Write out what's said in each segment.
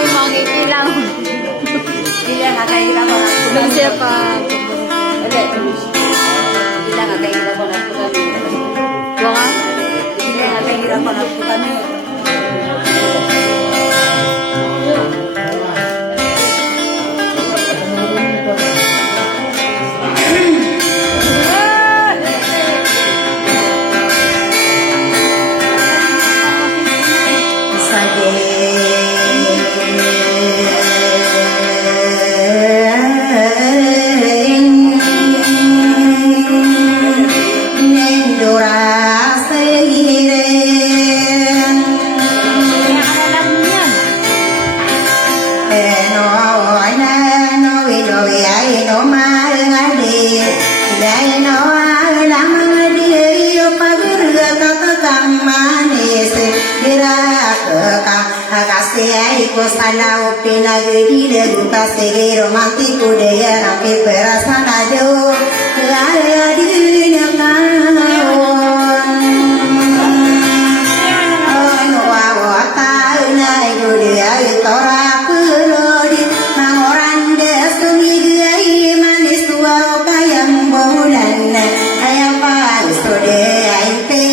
mangikilang. Bilang kakailan ko na. Belum siapa. Bilang kakailan ko na po kami. Bukan? Bilang kakailan ko na po kami. Salau pinagdi lagu kasih romantik budaya rapi perasaan aja ada di nyaman oh wawata nai budaya tora perodi mangoran desumi gai manis tua kayang bulan ayam paus tode aite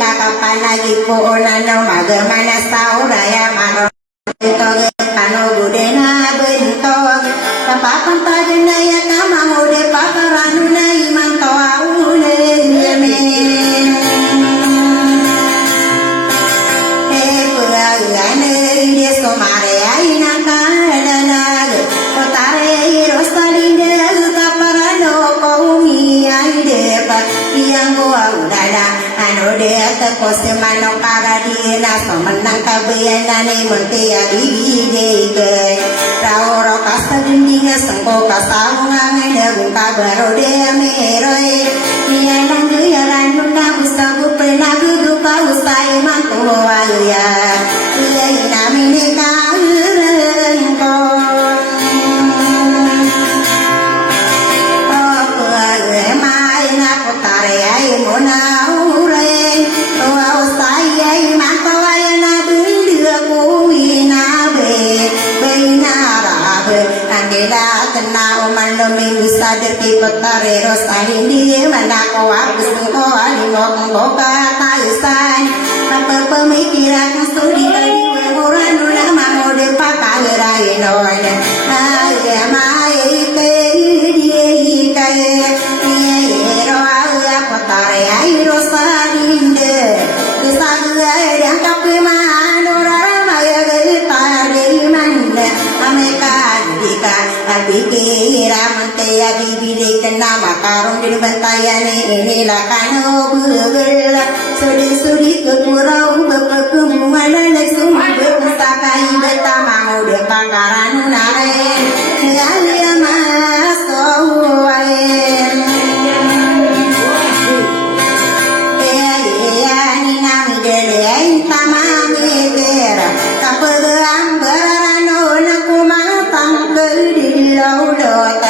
kakapan lagi pona no magamana sauraya mano kano budena bentog kapapan tajenaya kama mode pakaranu nai manto aule yeme puragane deso mare aina kadana kotare rosalinde kaparano koumi aide pa yang gua udara anode tekose mano kagadina somenang kabayana ni mentia dibide raoro kasadindinga sengko kasaungang dagung kabarode meroi dia nangu yaran nunda usagu penagu duka usai mantu waya dia inamine kaurengko Sadati petare rosalindi manako aku sengko alimok boka taisan apa pemikiran studi dari orang nuna mangode pakairai noine ayah mai ke dia kaya ro ayah petare ai rosalinde kesaga yang kape manora maya getare manda ameka dika abikira ya bibile kena makarong di bantayane inilah kano begel suri-suri ke kurau bapak kemana lek sumber bermustakai betamang udah pakaran nare alia masowaen ya ni nami dele ain tamami tera kapegang berano naku matang kedilo dota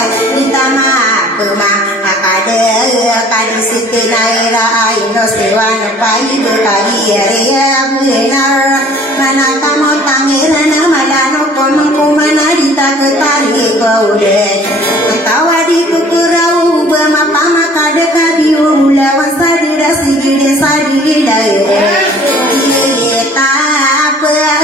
kadisitin aira aino sewan pai bekali area benar mana kamu tangiran malano komengku mana dita ketari gaude ketawa di kukurau bama maka dekabi ulawan sadira sigide sadida ye ta apa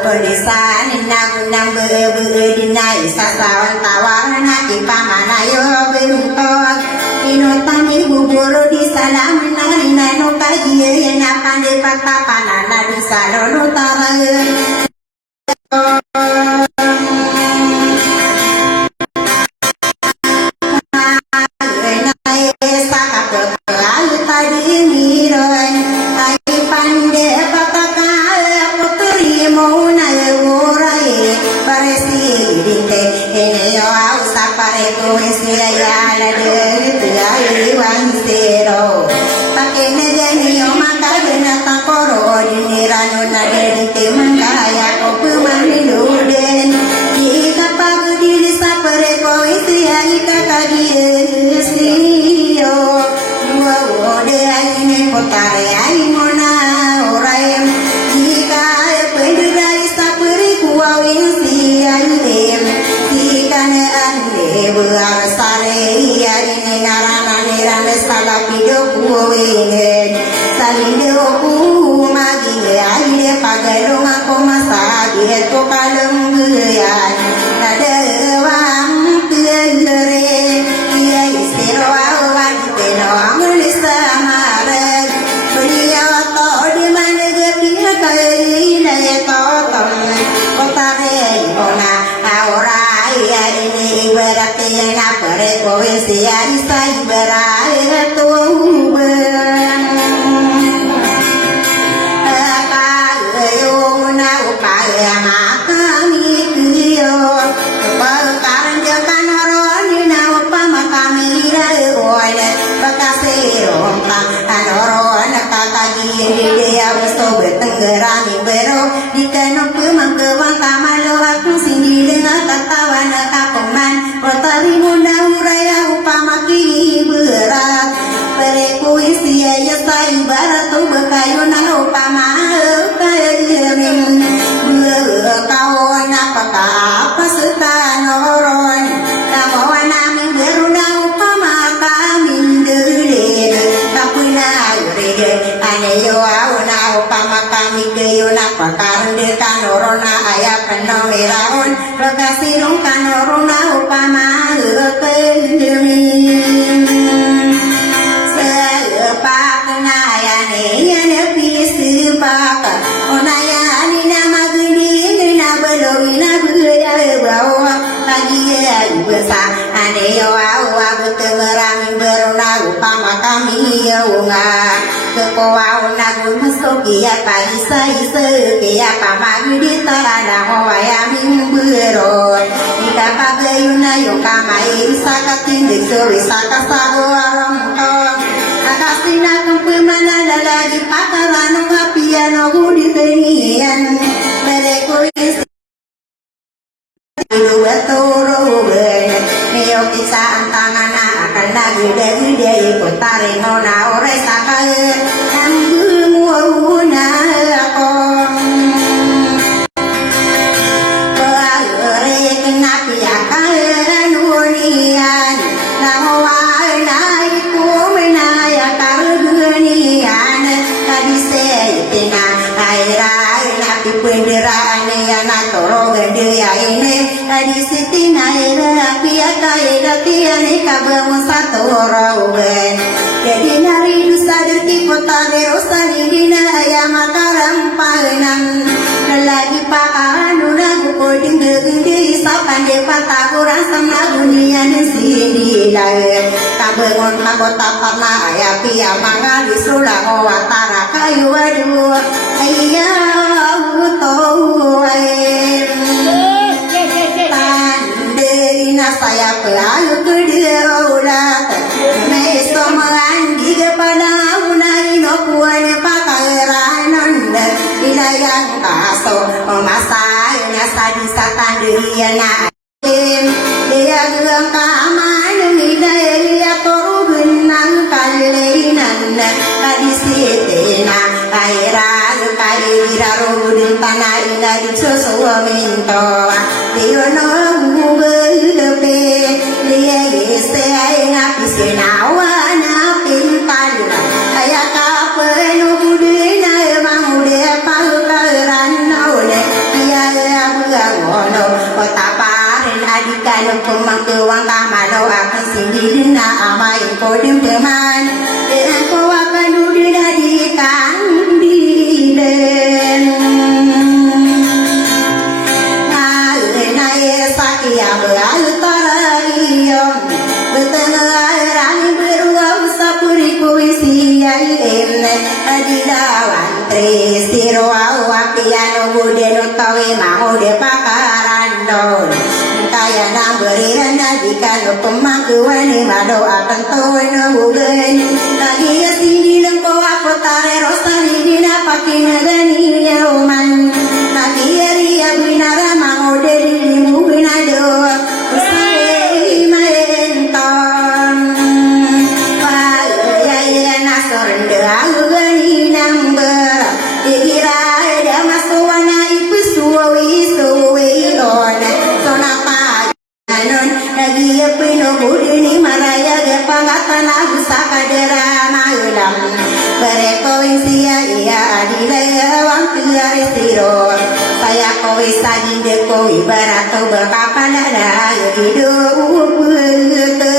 Pedesan nang berdinai sasawan tawar naki pamanayo beruntok inotami bubur di sana menari nano kaji napan di patapanan di salon utara pakai negani yo maka benata koro di nirano na derite mangka na pare ko sia isa ibara to ben apa yo na upa ya ma kami kiyo pagkaran dia kanoron na upa makami ra oile bakasero ta anoron katagi dia usto betenggerani bero dikano pemang kewang kamalo aku sindi dengan katawana kapeman rotari munda uraya upama kini berat pereku isia ya sai barat tu bekayo na upama kayamin kau napaka apa setanoron kawana min beruna upama kamin dele kapuna urege aneyo auna upama kami keyo napaka de kanorona aya penomeraon lokasirung kanorona upama kendemi sepak nayane yane pisu pak onaya ni nama gini na belogi na buya bawa lagi ya besa ane yo awa betemerami berona upama kami ya unga kekoa na gumusoki ya paisa isa ya pamagi di tarana hoya min bero ika pagayuna yo kamai sakatin de sori sakasago arongko akasina kumpemana lagi pakarano ngapiano gudi tenian mereko dua toro ben neo kisah antangan akan lagi dari dia putare nona ore sakae nanggu muuna akon ore kenapi akae nunian nahoai naiku menaya karunian tadi setina airai napi penderane ana toro gede ya ini tadi sitina era pia kaira tiane kabemu satu rawen jadi nari dusa di kota derosa dina ya mataram panan lagi paanu nagu koding gede sapan de patakuran sama dunia sini lae kabemu kota parna ya pia mangga di sulang watara kayu adu ayya tau saya pelayu kedua ulat meso mandi kepada unai no kuane pakairan ilayang kaso masanya sadi satan dia na dia gelang kaman dia toru benang kalinan tadi sitena airan kaira rudin tanah ina di susu minto dia no Kumang tuang kamalo akan sendiri na amai kodim teman dengan ko akan duduk di kandilen nae sakia berayu tarayom betengaran beruang sapuri puisi yalem adilawan tresiro awakiano budeno tawe mau de pakarandon kaya nang beriran nadikan pemangkuan mado akan toy no bugen lagi sindi lengko aku tare rosani dina pakin gani yauman lagi ria binara mau dari mubinado usai maenton ya nasoren de gani number dikira ada masuana ipu suwi lona sona lagi pino budini maraya ge pangatan aku sakadera maulam bereko isia ia adilaya wang tiare siro saya kowe sajin de kowe barato berkapan ada hidup bete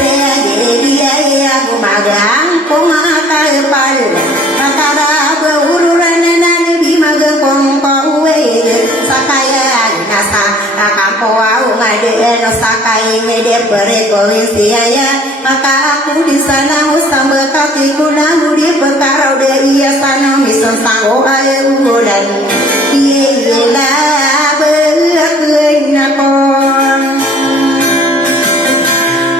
rea dia aku magang kong akal pal makara berururan nan bi magong kong kowe sakaya nasa akampo au ngade ada sakai ngede perekolensiaya maka aku di sana usang bekatiku lalu di perkara udah iya sana mison sanggo ayo ulan iya berkenakon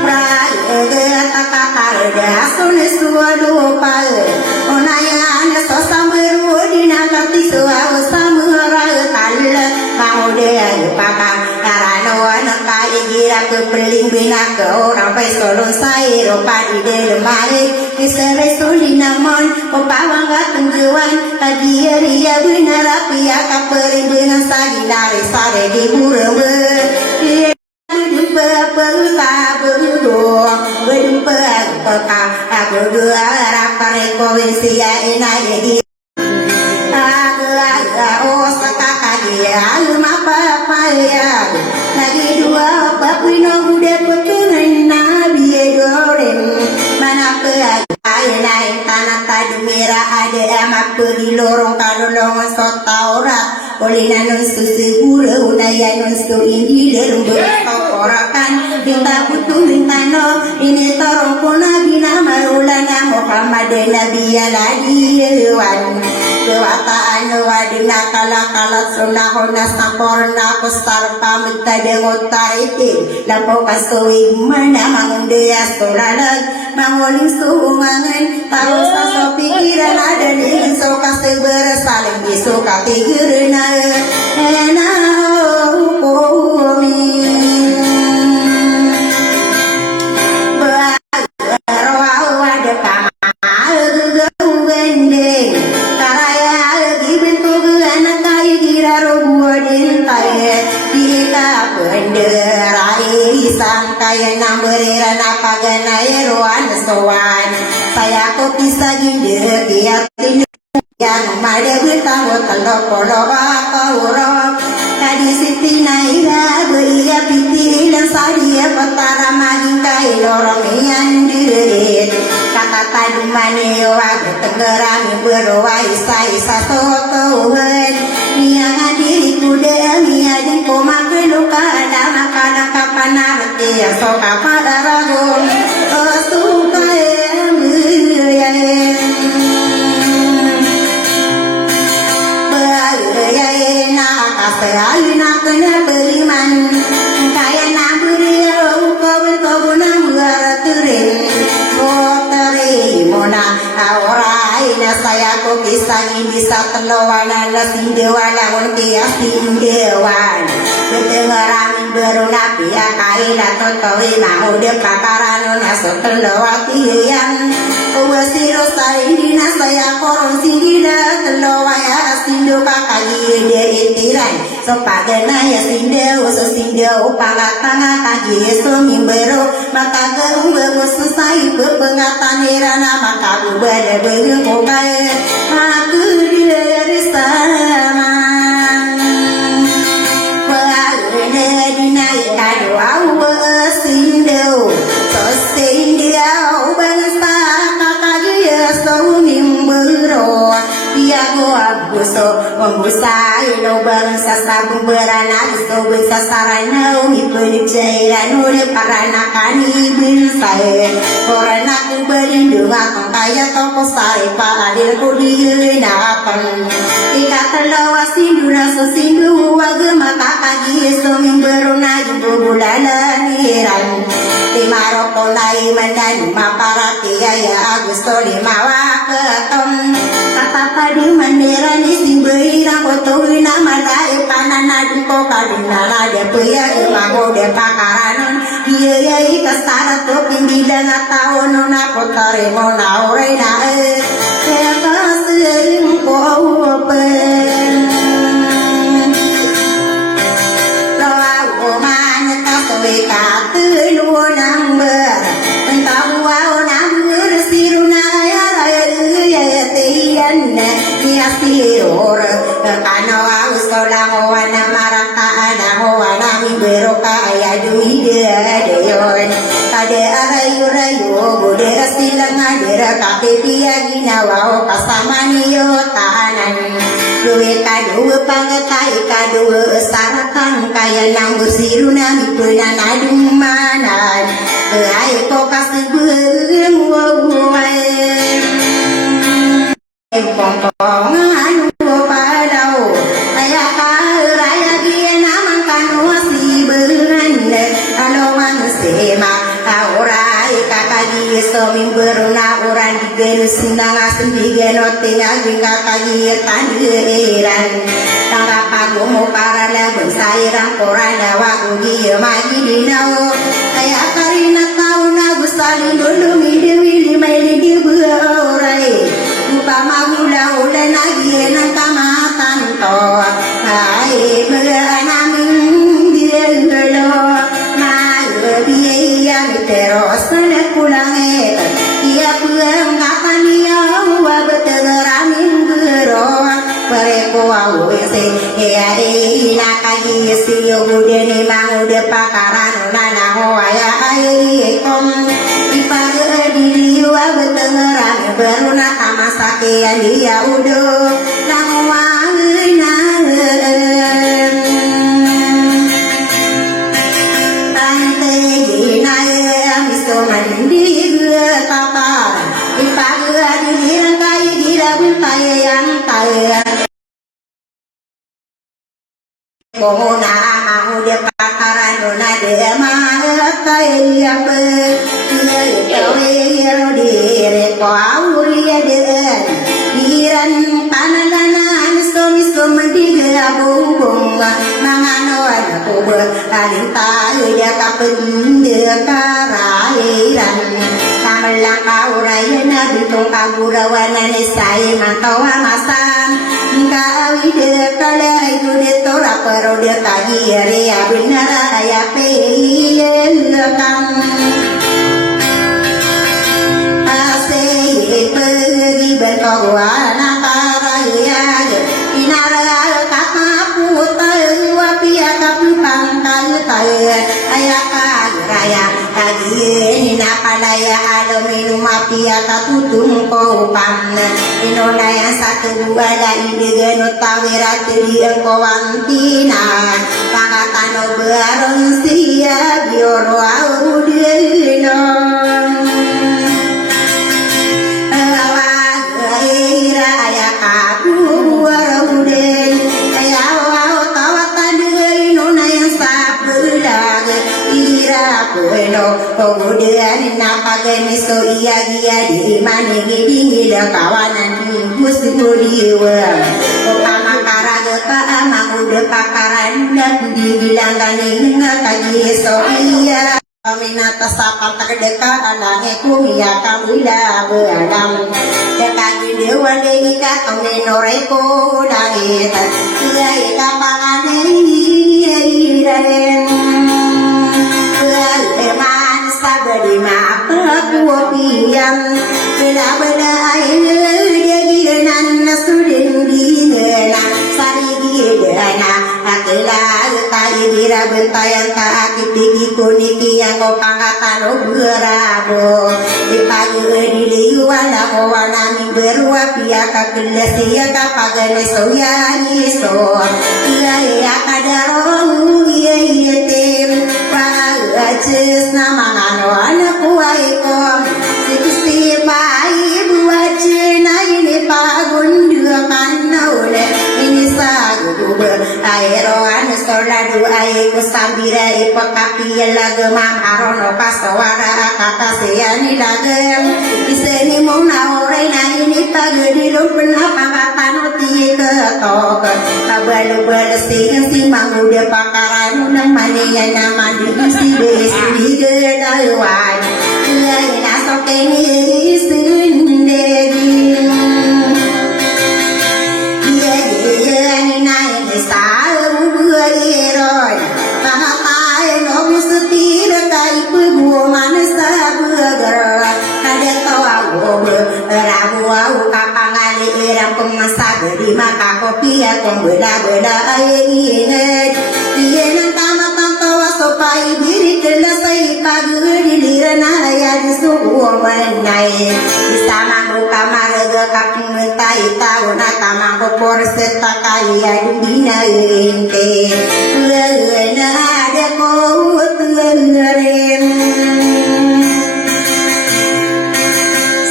praya takakada sunes suadu pale onayana sosamberu dinakati suau samura kalle maude paka karano anak gira kepeling bina ke orang pai solon sai ropa di delemare kisere sulinamon opawang gatengjuan kagia ria benar apia kapering dengan saginare sare di bureme lagi dua papino bude petungan nabi dorem mana pe naik tanah tadi merah ada emak pergi lorong kalau lorong sotaurat oleh nanun susu gula unaya nun su indi lerung berkorakan minta butuh minta no ini torong puna bina marulana Muhammad Nabi aladiwan kewataan wadina kala sunahona saporna kusar pamit dengot taitin lapo kasui mana mangundea solalag mangoling suungangan tahu saso pikiran ada dengan soka sebersaling bisoka tigurna ena hukumi berau ada pamal gawendeng karaya dibentuk anak kayu kira rubuadin taye kita benderai sangkaya namberan apa ganai roan sowan saya kok bisa ginde kiatin yang mada bertahu telok polo akaurok tadi siti naira beria piti dan sadia petara maging kai lorong yang dirit kata tadi mane wagu tenggerami berwai isa sotohen niang diriku demi adin koma keluka ada makanan kapan arti ya soka pada ragu suka yang Sayana kena beriman kaya naburi kau nambuar turin koteri mona aurai na saya ko kisah bisa telowana la sindewana on kias sindewan betengaran berunapi akaila totowi mau de pakarano naso telowati yang wasiro saindina saya koron sindina telowaya sindo kakagi de itiran sopagana ya sindeu so sindeu pangatanga kagi so mimbero maka geumbe mususai pengatan irana maka bubada beung kokai aku dari sama pagana dinai kado awu sindeu so sindeu bangsa kakagi so mimbero dia gua buso membusai no bangsa sabu berana so bisa sarana umi pelicairan ure parana kani bilsae korana ku berindu akong kaya toko sari pa adil ku diinapan ikata lawa sinduna so sindu wagema kakagi so mimberuna jumbo bulalan iran timaro konai mandan maparati ya agusto limawa ketom kata tadi mandera ni simbeira kotowi nama dai panana duko kadina de puya mago de pakaranon iya yai kasara to pindila na taon na potare mo na ore na e kasing ko open lo man ta soe ka tu lu number tahu au number siruna ya ya tian asiror kana wa sola wana maraka ana wana mibero kaya duide deyon kade arayu rayu bude asilang adera kape dia ginawa kasamani yo tanan dua pangatai kadua saratan kaya nang bersiru nami penan adung manan ai ko kasebeng wawai pong pong anu padau ayah raya dia naman kanu si berengan alo man sema aurai kakagi somin beruna orang digen sinang asen digen otinga kakagi tandiran tangga pagomo para lagun sairang korana wagu dia magi dinau ayah karina tau nagu salin dulu midewi limai di berai lupa maula ula nagi nang kamatan to ai beranamin dia gelo biaya teros na kulanget ia pulang kapan dia wa beteramin gero pareko au se ya ina kagi si ude ni mang ude pakaran nana hoya ai kom ipage di wa beteramin beruna tamasake dia udo nang wangna mandi gua papa ipagua dirang kai dirabun tayang tayang Kohona mau de pakaran dona de makai apa ye ro dire ko auria de diran tanalanan som diga bung mangano ada ko alinta ya kapun de karairan kamalang aurai na bitong kaburawan ni sai mantawa masan kawi de kalai tu de tora pero de tagi area binara ya pe kam ase pergi berkawana karaya inara kakapu tahu apia kapu pangkal tahu ayaka raya kagi nina palaya alo minum apia kapu tungko pam inona yang satu dua dari dengan tawirat dia kawantina pangkatano barong siap bioro audino kemudian napagani so iya dia di mani gidi da kawanan musti diwa opama karaga ka amang udah pakaran dak dibilangani ngakaji so iya minata sapa terdeka anange kumia kamila beradam dekagi dewa deika kamenoreko dari iya kapangane iya beri maaf kuopiam bela dia girenan nasudin dinena sari gidana akila tai dira bentayan ta akipigi kuniki yang ko pangatan berabo dipagi diliuan la wana mi berua pia ka kelsia ka pagane soya iso iya kadaro iya tem ajes nama ngano anak kuaikom sikusti pai buat cina ini pagun dua kanaule ini sagu ber aeroan soladu aiku sambira ipakapi lagu mamarono pasawara kakasiani lagem iseni mona ore na ini pagedi lupen apa kapanuti ketok kabalu bersih si mangude pakaran nang maninya nama si besi gedaiwan lai nasokeni sindegi iya ni nai saru buiroi pahapai no musti kai pugu manasa bugar ada kawago rabu au kapangale era pemasak di maka kopi aku beda ingat iya nang sopai diri kelasai pagi dilirana ya disuruh menai di sana muka marga kaping tai tahu nakama kopor setakaya dunia ente lena ada kau terem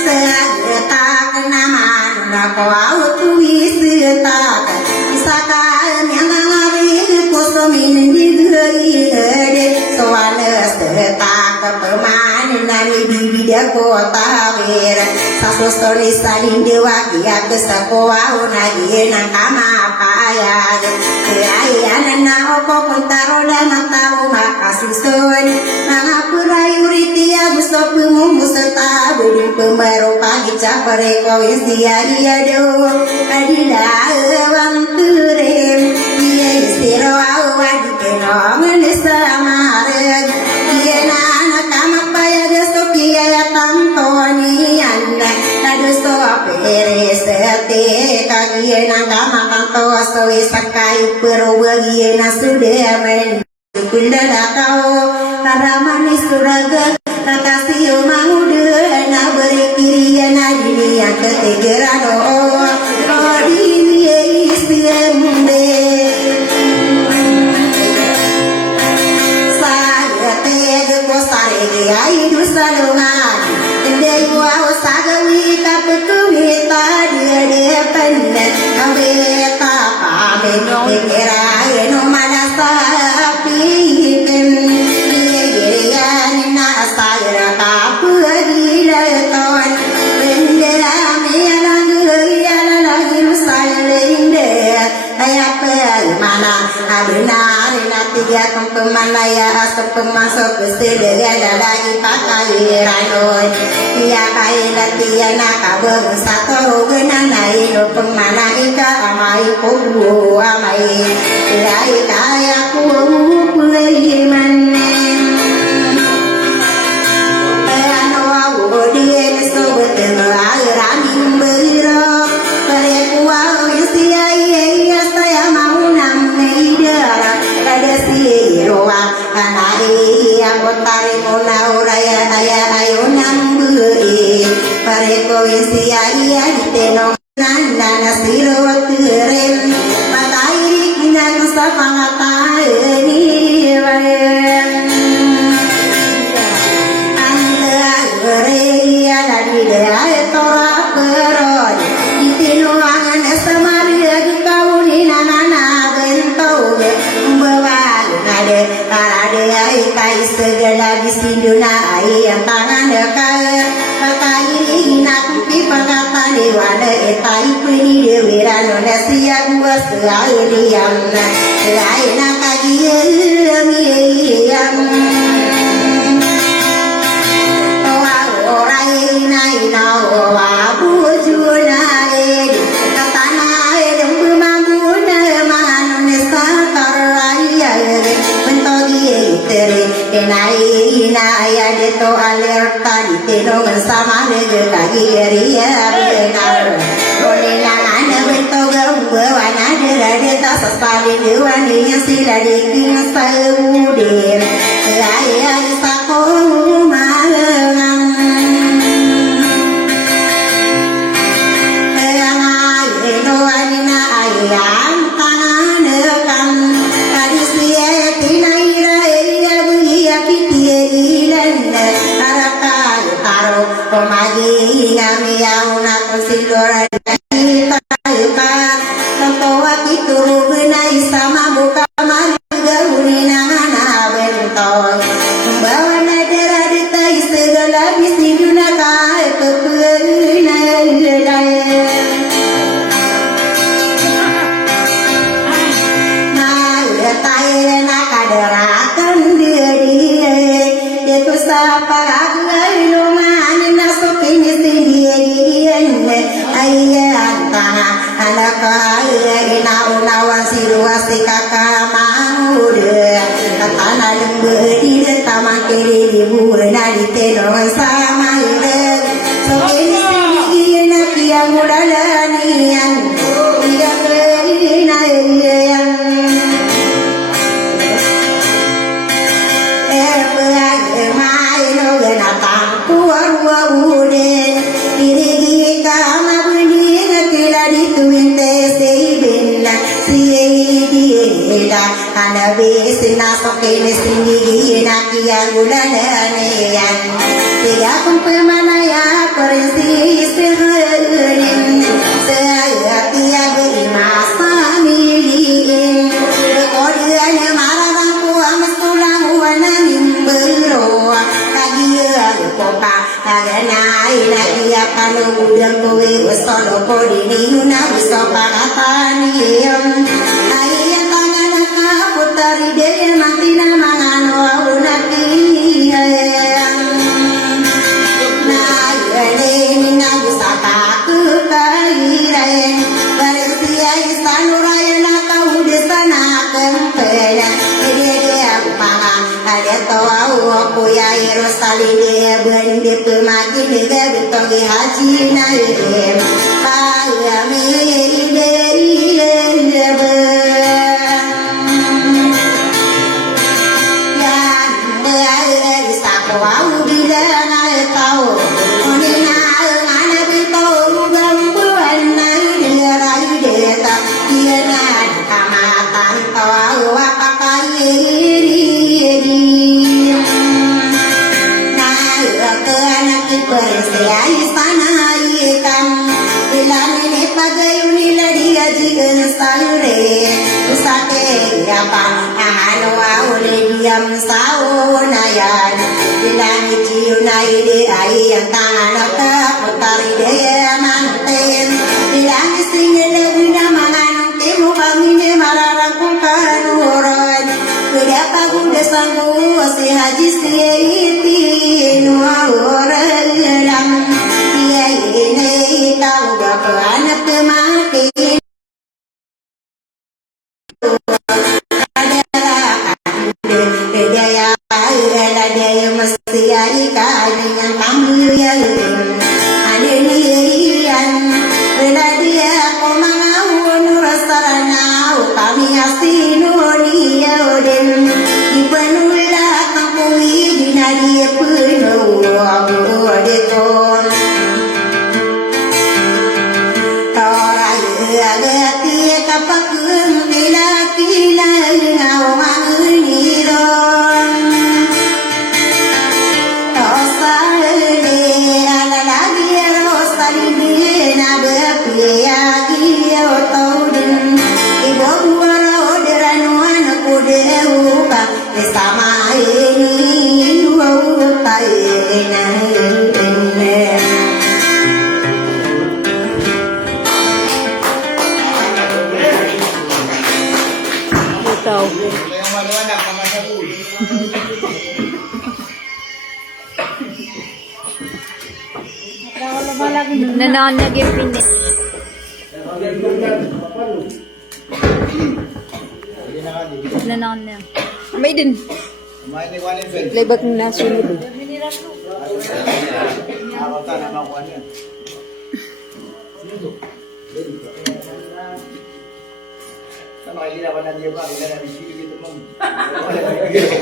setak nama nakau tuis setak isakan yang ngari kosomin digeri ede soalnya setak pemain nani bibida kota wer sasostoni salin dewa kia kesakoa unagi nakama paya ayana na opo kontaroda matau makasih son mangapura yuritia busopumu museta bedung pembaru pagi capare kawis dia do adila wang turem dia istiro awadi kenong nesamare dia nana kama paya gestokia ya tantoni anda kadusto pere sete kagiena kama kanto soe sakai pero bagiena sudah men kundala kau karamani suraga kakasio mangude na beri kiriya na dunia ketegerano odini istembe saga tege kosare ai dusalungan inde gua saga wi kaputu ta dia pendet awe ta pa beno kera eno manasa pitem dia na asara kapu gila ton bende ame alanguya lagi musalinde ayap mana abenar na tiga pemanaya asap pemasok sedegala lagi pakai ranoi dia kaila tia nakabeng satu genanai do pemana ika amai kubu amai lai kaya kubu peiman dia sobat ramin beriro perempuan usia iya saya mau namidara ada siroa anai abotari mona uraya aya ayo nambui perempuan usia iya ditenong nana siro terem matai kina kusapangata ini bayang Reya lagi deh torak berod di tinuangan semaria di kauni nana bentau membawa nade parade kai segala di sinduna yang tangan dekai pakai hina kupi pangata di wana etai puni dewira nona siap gua sekali diam lain kajian yang nai nau wabu juna edi katana edem bumanguna manune sakaraya mentogi tere enai naya deto alerta di tenong sama nege kagi ria benar boleh langana bentoga umbawana dera deta sesali dewani yang sila diking saudir ayah sako malang yang tangan rekam tadi siya tinaira iya buya pitie ilan araka taro pemagi ngami yang nak silora kita lupa tantoa kitu benai sama buka maluga unina mana bentong bawa nadera ditai segala bisi dunaka kepena kaderakan dia itu sapa agai luman nasukin dia ayah tanah anak ayah ina unawan siruasi kakak mamude tanah lembu di taman kiri di buana di tenong sama ide sokin dia nak yang muda lanian dia kerina yang da ana besina sokene sini na kia gulanayan tiga pemanaya persi seherin saya kia berimasa milin kodian marang puang sulang wana nimbero kagia popa aganai na kia kanu udang kowe solo kodini una bisa paratani ayat tangan ka putari de mantina mangano unaki na yene na bisa taku kaire bersia istanuraya na kaudesana kempena ide apanga ada tahu aku ya Yerusalem bende pemaki de betogi haji na payami ide Saunayan bilangit yunay di ay ang tangan ka putari de manten bilangit singil na mga nang timo kami ni mararang kong kanuran kuda pagunda sanggu si haji siyiti nuawaran dia ini tahu bapa anak kemakin Nanonag yung pinis. Nanonag. May din. Lebat na sunod.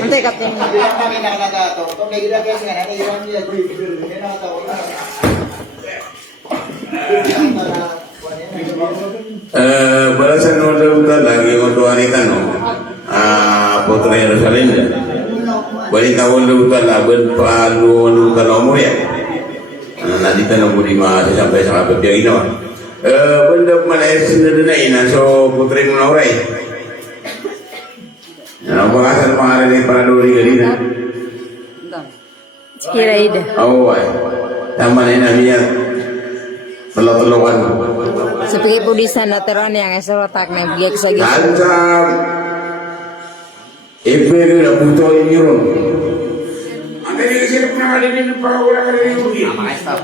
Antay kapten. Balasan order utar lagi untuk hari kanu Putra Yerusalem balik tahun utar lah berpalu utar nomor ya nanti tanam budi mah sampai sampai dia ini benda mana sendiri na so Putra Munawarai apa asal pengarah ni para dori kali na Kira ida. oh taman ini namanya Tolong-tolongan. Sebagai pulisan veteran yang eserotak na biyak sa gisa. Hancam. Ipere na puto inyuron. Anda ni kasi pernah ada ni para orang ada ni ugi. Maestra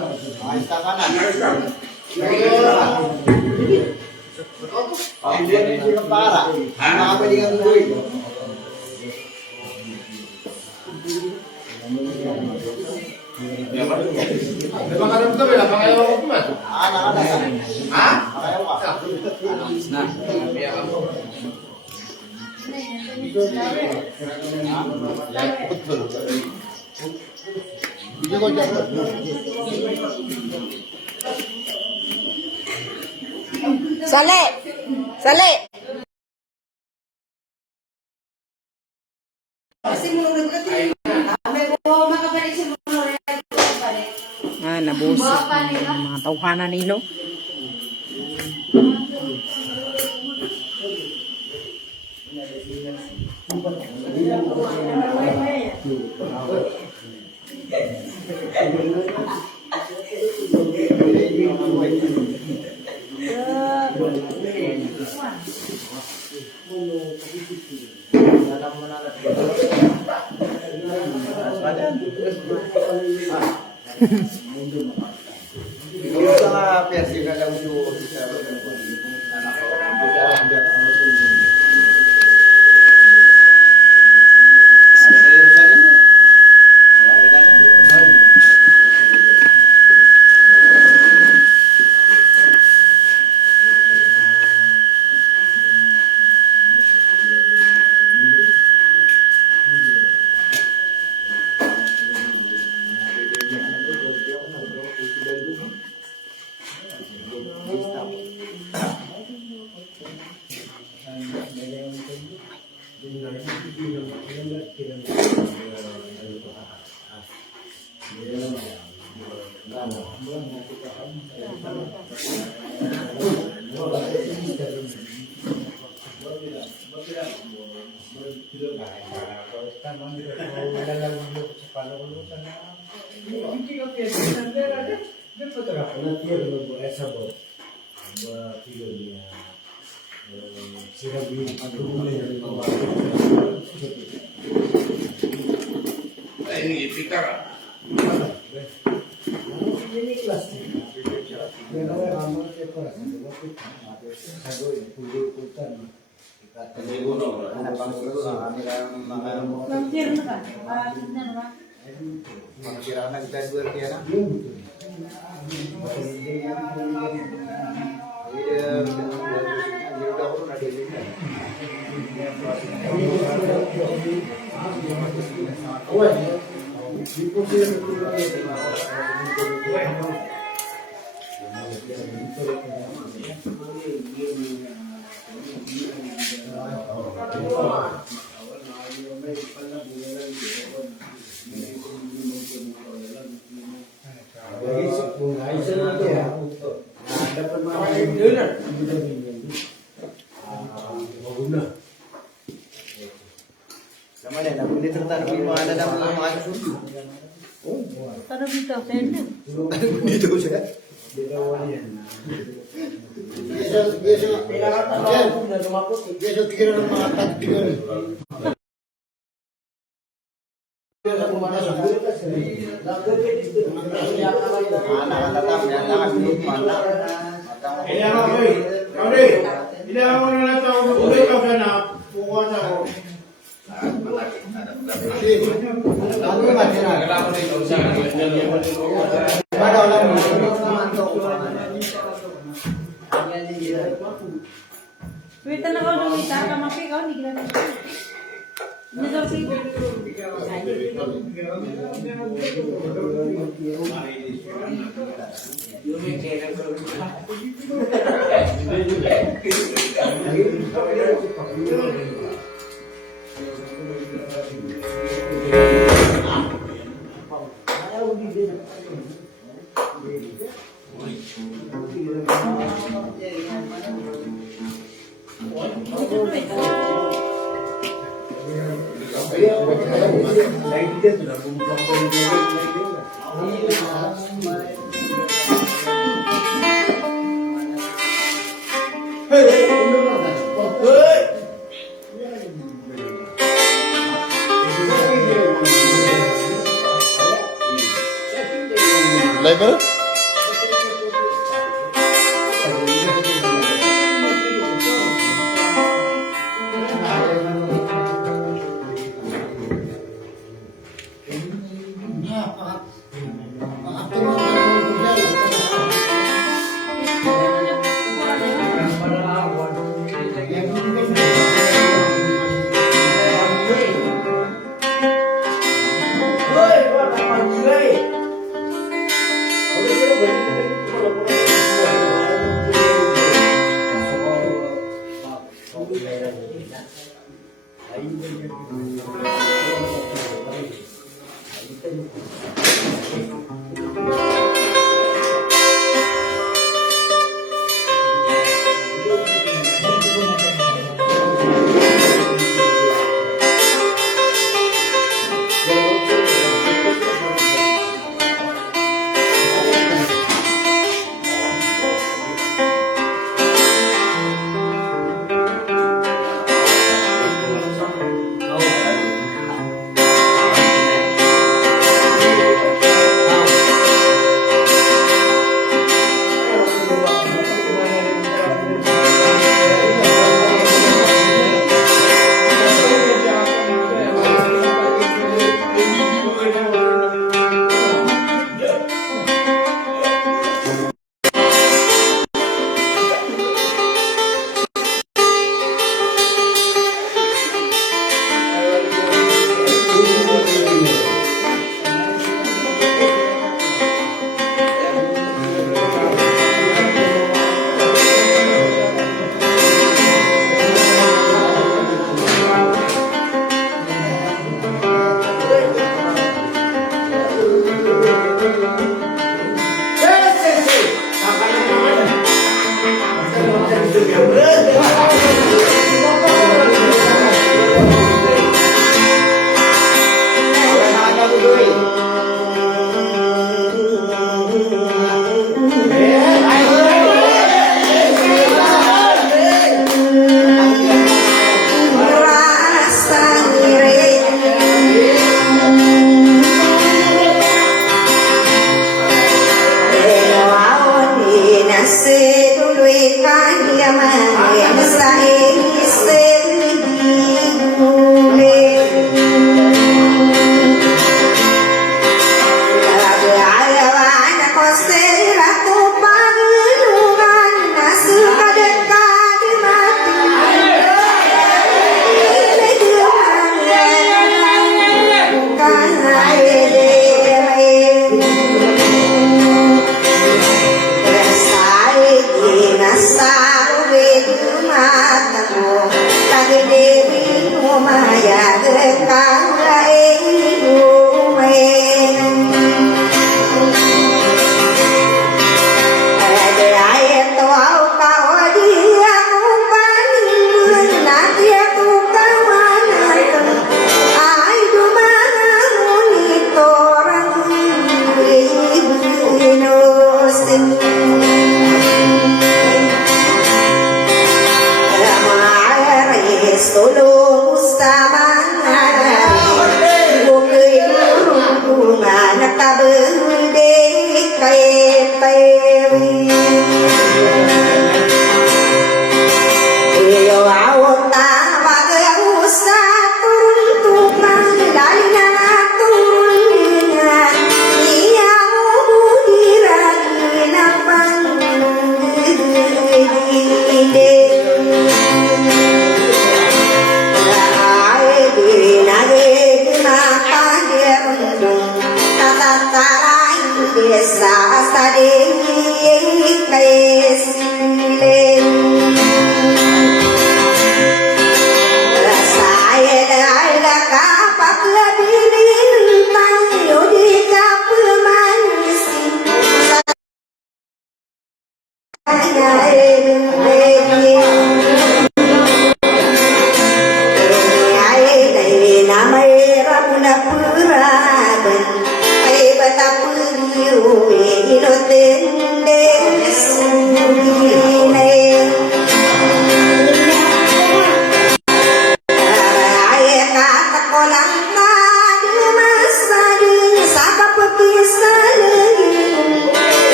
kanan. Maestra. Ang dia ni sila para. Mga pwedeng tuloy. Pangarap ka ba? Pangayaw ko ba? Ha? Pangayaw ka? Na. Sale! Sale! Ah, nabusi. Mga tawhanan nilo. Ini kita Label?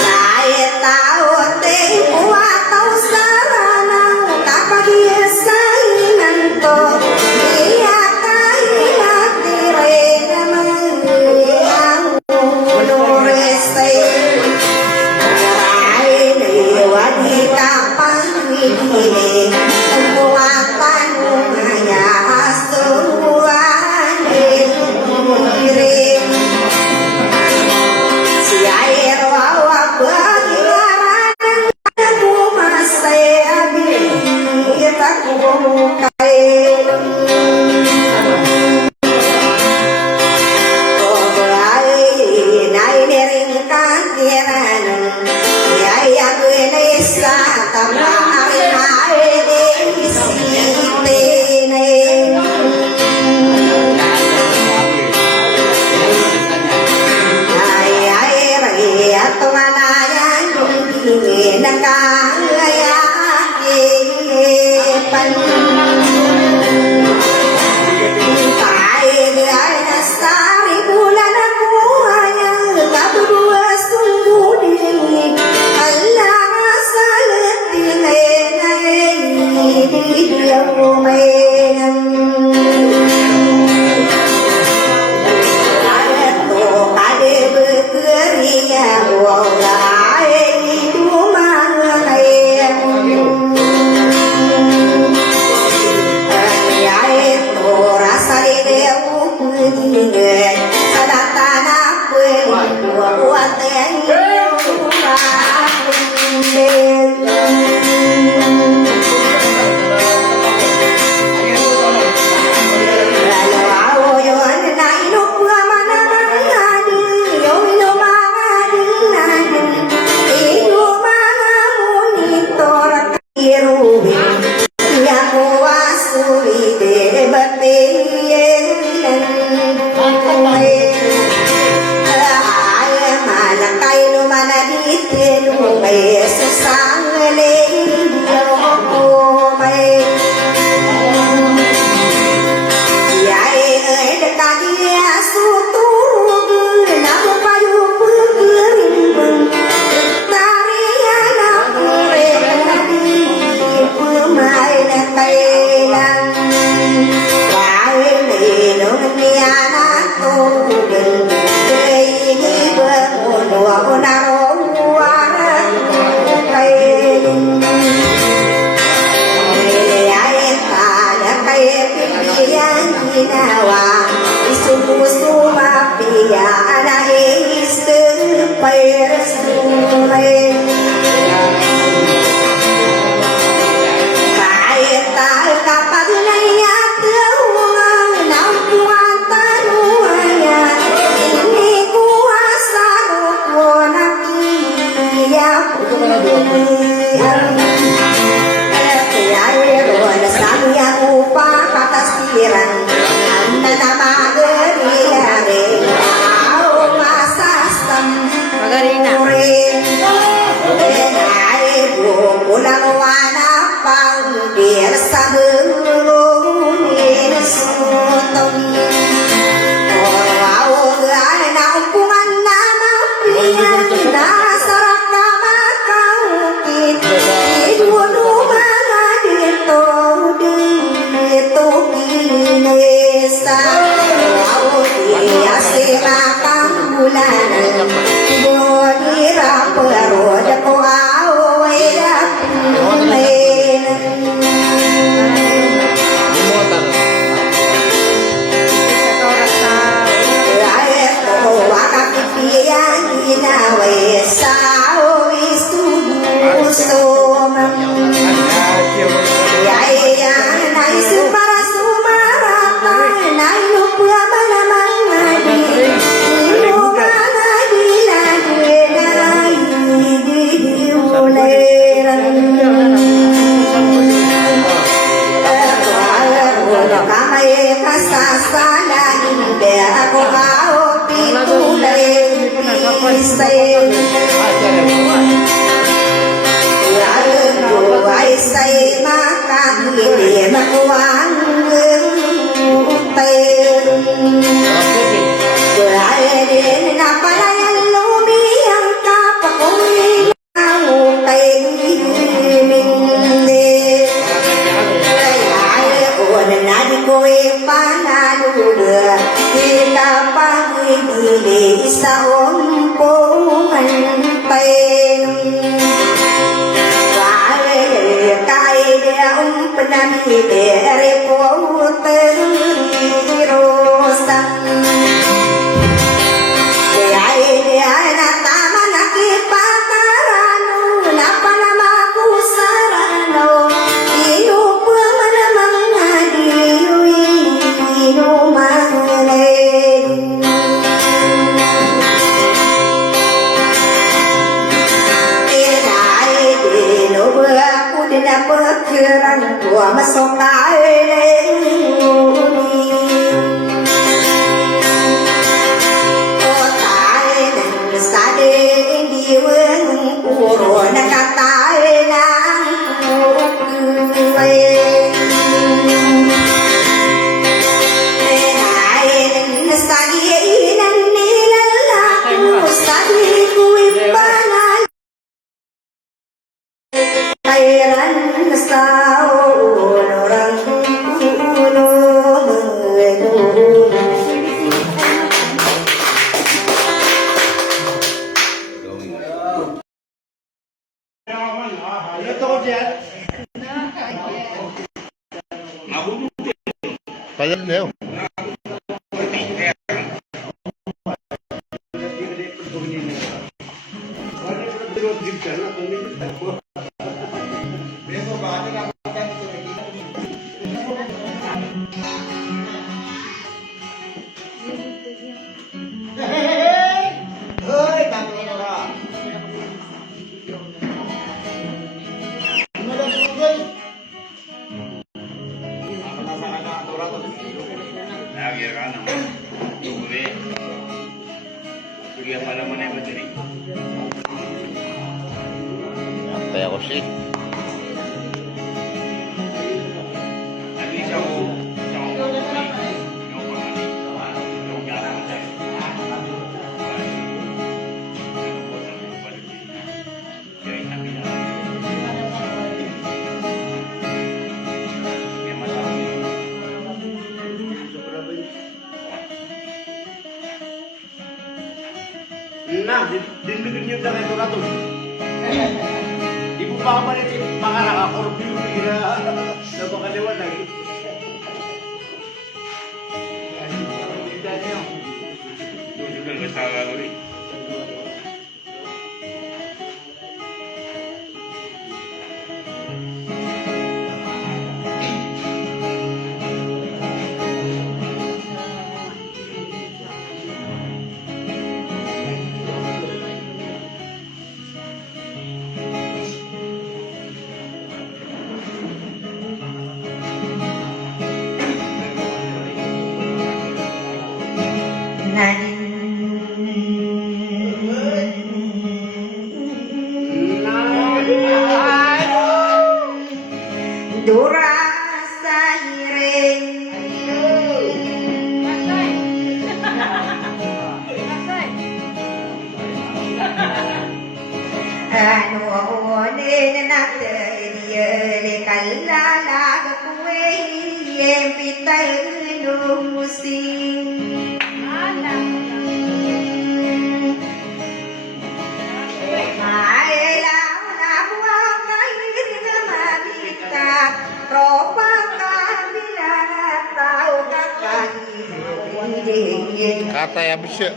Saya tahu ไปเร็ว Antay ako siya. Nah, din niyo na ito nato. Di mo pa kapalit mga nakakorpyo na makaliwan lagi. Kita niyo. rasa iring anu one nak dia kalala kuwe pitai musing Kata yang bisa.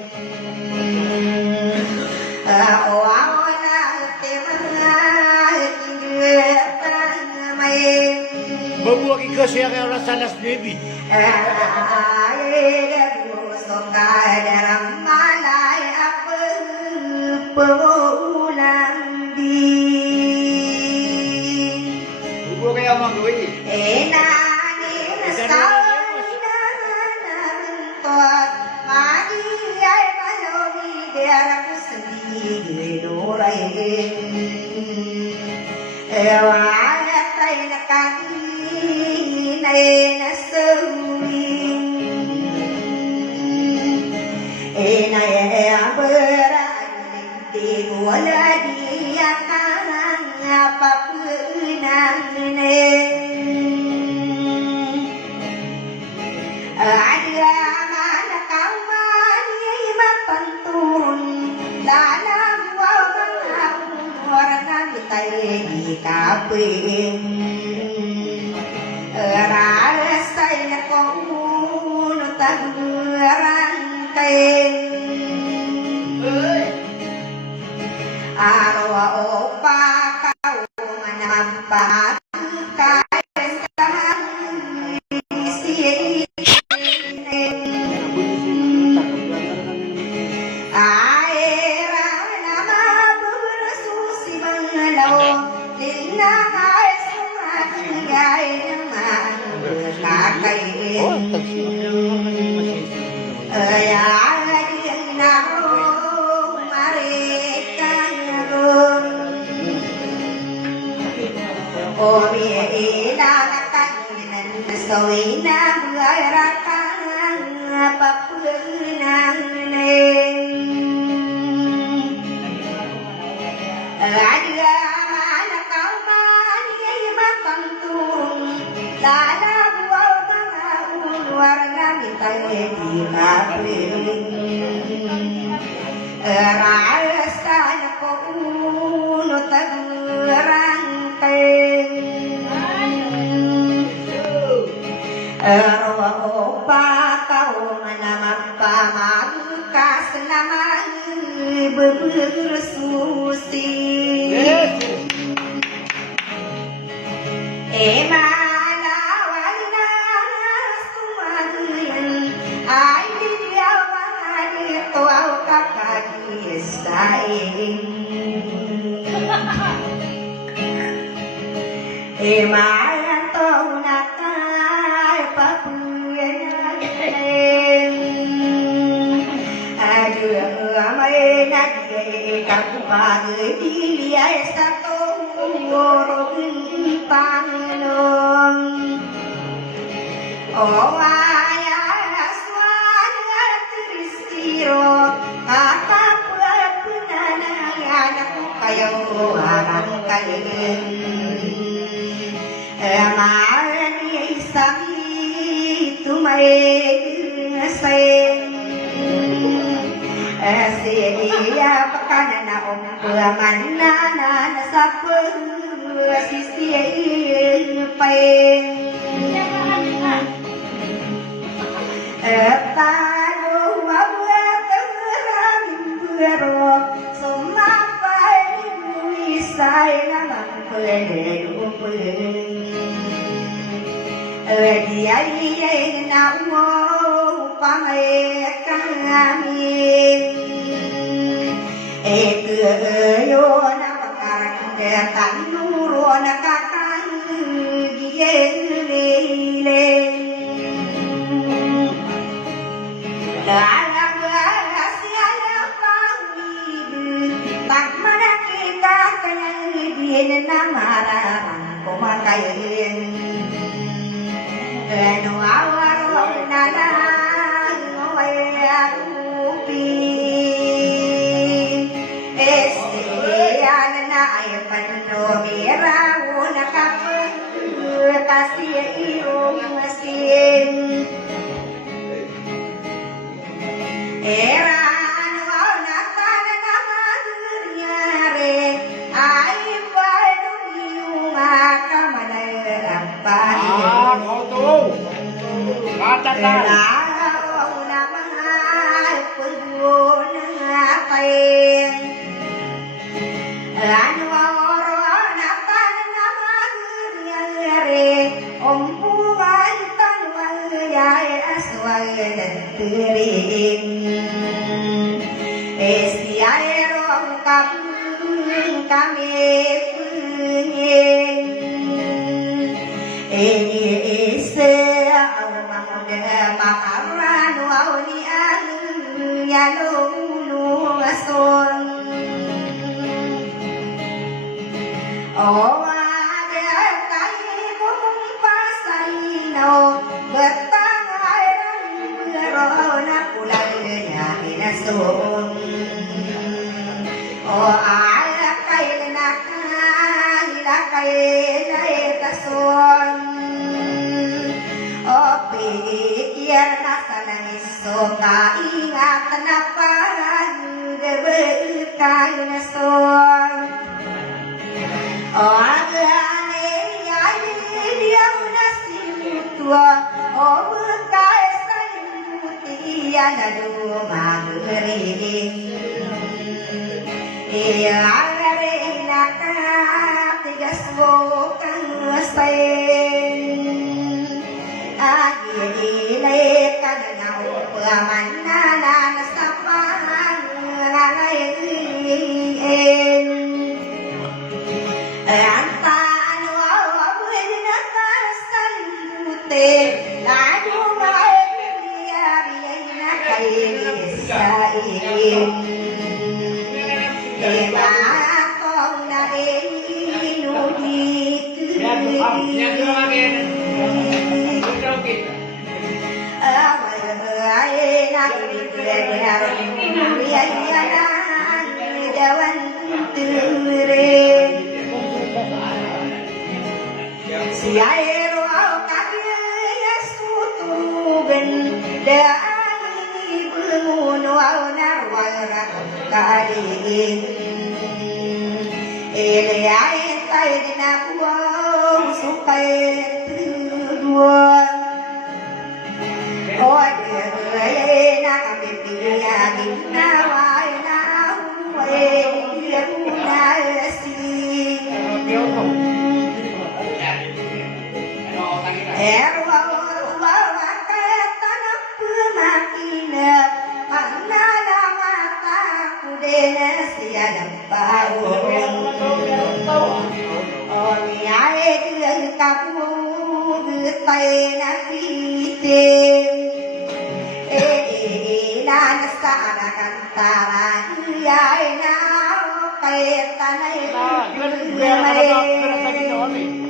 Babuak ika siya kaya orang sanas baby. Babuak kaya mang gue. Nama mendomiraun kasih iung mesin eran wana kana nyare ai padu iung akamana apa kau tuh. Katakan. Oh, ada kai pun pasino bertangai berona pulangnya inasun. Oh, ada kai nak kasun. Oh, pikir nasanang isoka ingat kenapa berkai nasun. Oh, agane dia nasi tua. Oh, berkai sayutian aduh magering. Iya, agare nakap tiga sukan sen. Agi lekan nau pamana nasapan ngalain. Antan wawin nakasan pute ladu mai biar na kain sain ema kong na inu si air au kaya sutugan dai bungun au narwara kadin ele ai tai dina buang sukai dua oh dia na kami piya dina wai na wai dia puna si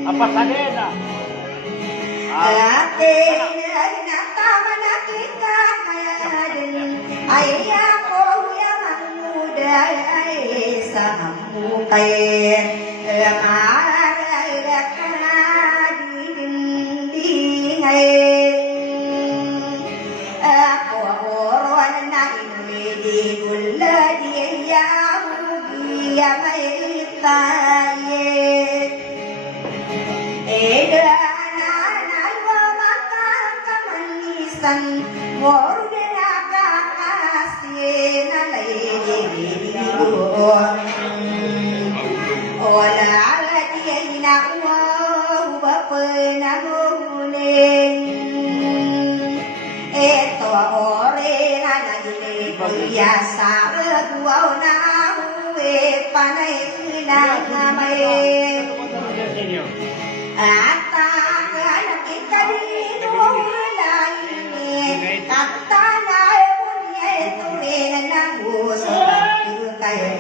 Apa sadena? Ate na tama na kita kayadin ay ako yamuda ay sa mukay maaray kadindingay ako oron na inumidi gula diyahu may taye Morgana kakasih na lailigo Ola lagi na uwa bapenahunin Eto ore na lailigo biasa reguaw na uwe panay na ngamayin Atang anak kita dito Katanay punya itu renang busuk kayak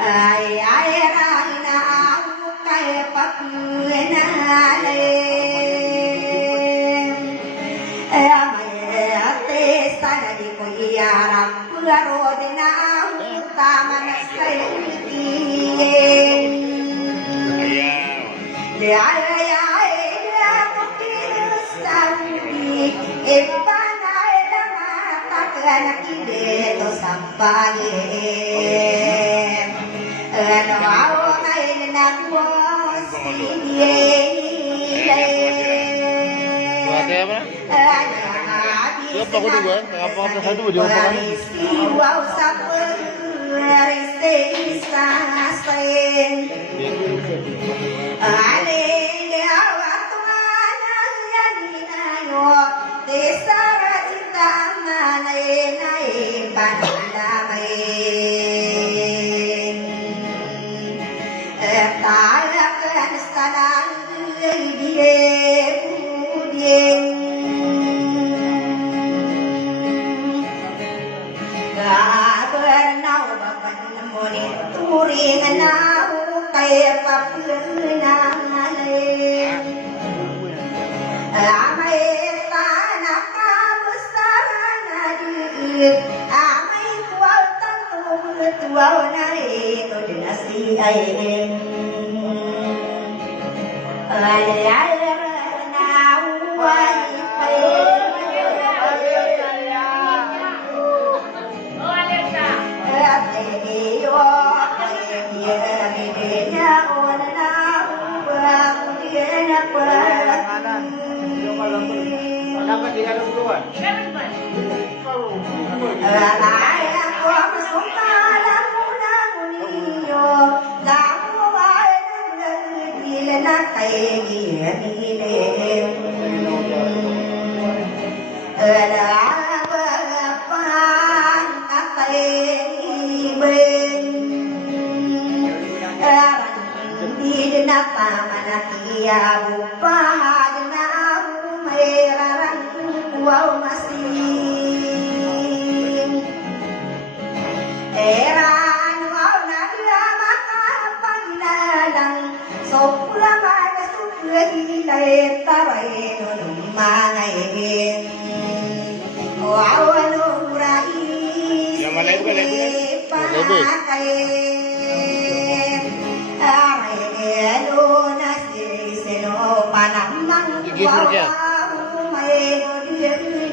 ay rana aku kayak pakunale mayate sana di koyara puaro dina taman sayuti Pakai apa? Siapa aku dulu? Apa saya dulu dia apa kan?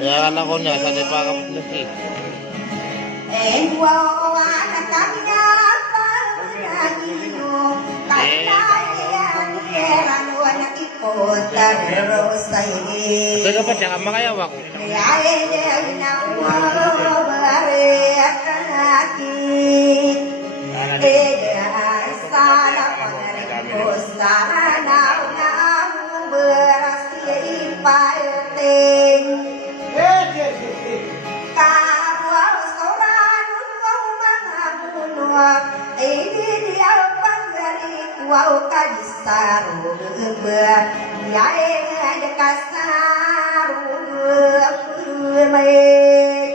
Ya anak ko niya, sa pa ka nasi. Teka pa siya, makayawak. Wow, kadisaru ber, ya ada kasaru bermain.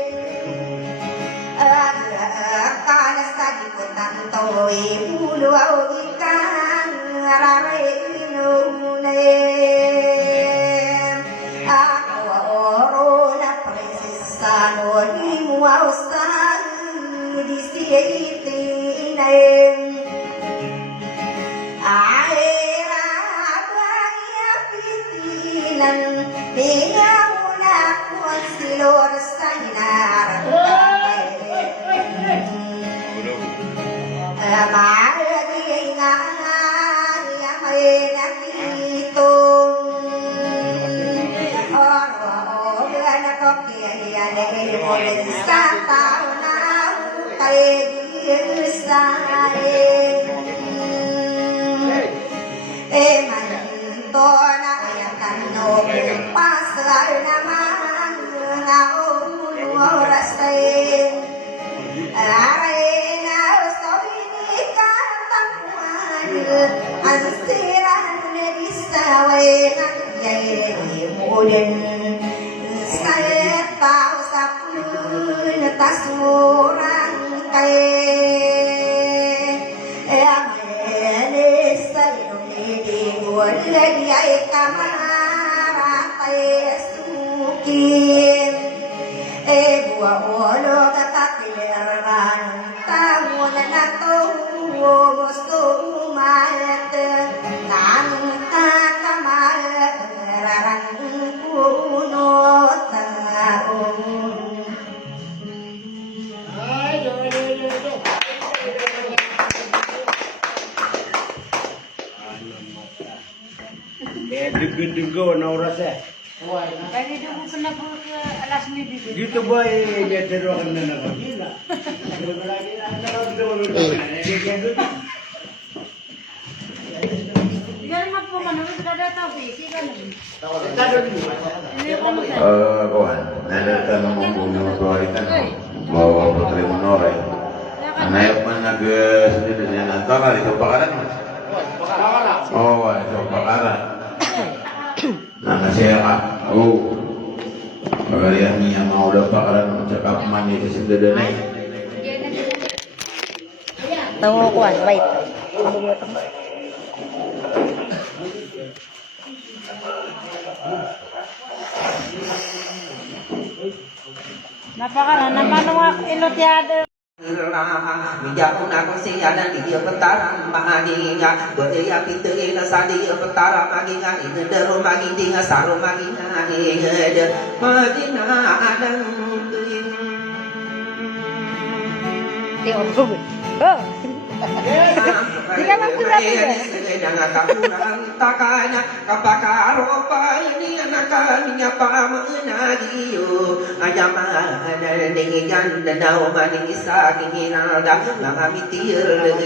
Karena tadi petang toi bulu ikan rare nune. Aku orona prinsesa noni muausa di sini naik. Tang Dego na oras eh. Kaya dito ko pala po alas 9 dito. Dito ba eh, medyo ka na nakagila. Yan naman po man, dadataw busy ka naman. Kawan, nanatanong mo kung minutuaritan mo. Bawa putri monore. Anayok man nag-sundin niya ng takal, ito pakaran mo. Oo, ito pakaran. Nakasaya ka. Oo. Pagalian niya mga udah pakaran mo, tsaka pamanya sa sindadanay. Tango ko, wait. Napakaran naman ng ilotyado. Minyak una kong siya na dia petara maginya Bodaya pintu ina sadi petara maginya Indero maginya saro maginya Ingeda magina adang Oh. Tiga waktu berapa? Dengan kapuran takanya kapakaropa ini anaknya pamenadio ayama dengan danau manisa kingina lama mitir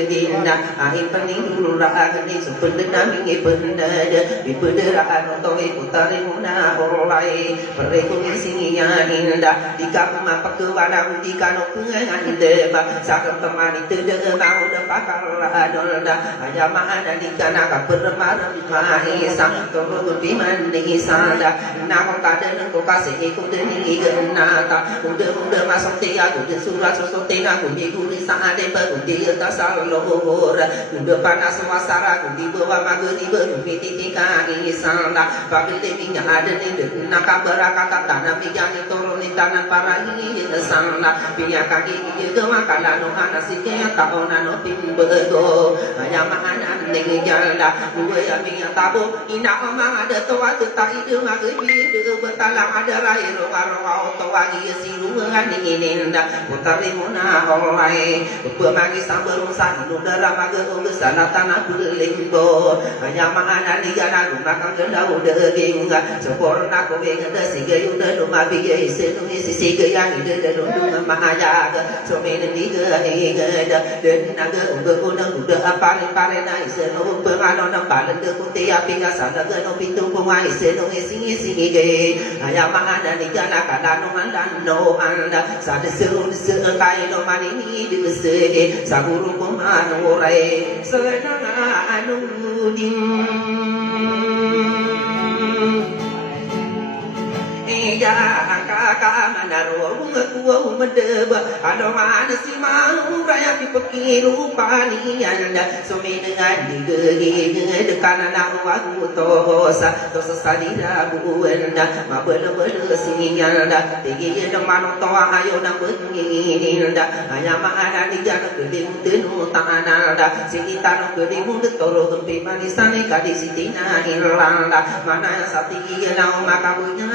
dinda ahin peningura agni supendena mingi pendada bipedera toy putari muna olai perekun singinya inda dikapma pakewana dikano kungan deba sakam temani tede mau de pakar adolda ayama ada dikana kapermar mahisa toro biman nisada nako kaden ko kasih ko deni genata ude masuk tia ude surat sosotena ude guri saade ude tasallohor ude panas suasana ude bawa mageri berumiti tika isanda pagde minya ada ni naka berakata tanah bijani toro ni tanah para ini sanda pinya kaki ge makala no anasike kaona no bego ayama anan ning jalda gue ami tabo ina mama ada toa tuta ide mage bi de betalang ada rai ro karo to wagi silungan ninginda putari muna olai pemagi samberung sanu dara mage sana tanah bulimbo ayama anan ligana gunakan gendau de ginga sempurna ko be de sige yuda do mabi ye senu sisi ge yang ide de do mahaya so me ni ge de naga udah apa na iseno pengano na palan de kutia pinga sana ge no pintu pemai iseno singi ge ayama ada ni jana kana no anda no anda sada seru kai no mani ni de se saguru pemano rai senang anu din ya kakak manaro bunga kuah medeba ada mana si mau raya dipeki rupa ni anda sumi dengan digegi dekan anak wagu tosa sadira buenda mabel sini anda tinggi demano toa ayo nak bengi anda hanya mana di jana kedemu tenu tangan anda sekitar kedemu toro tempi manisane kadi sitina irlanda mana satigi nau makabunya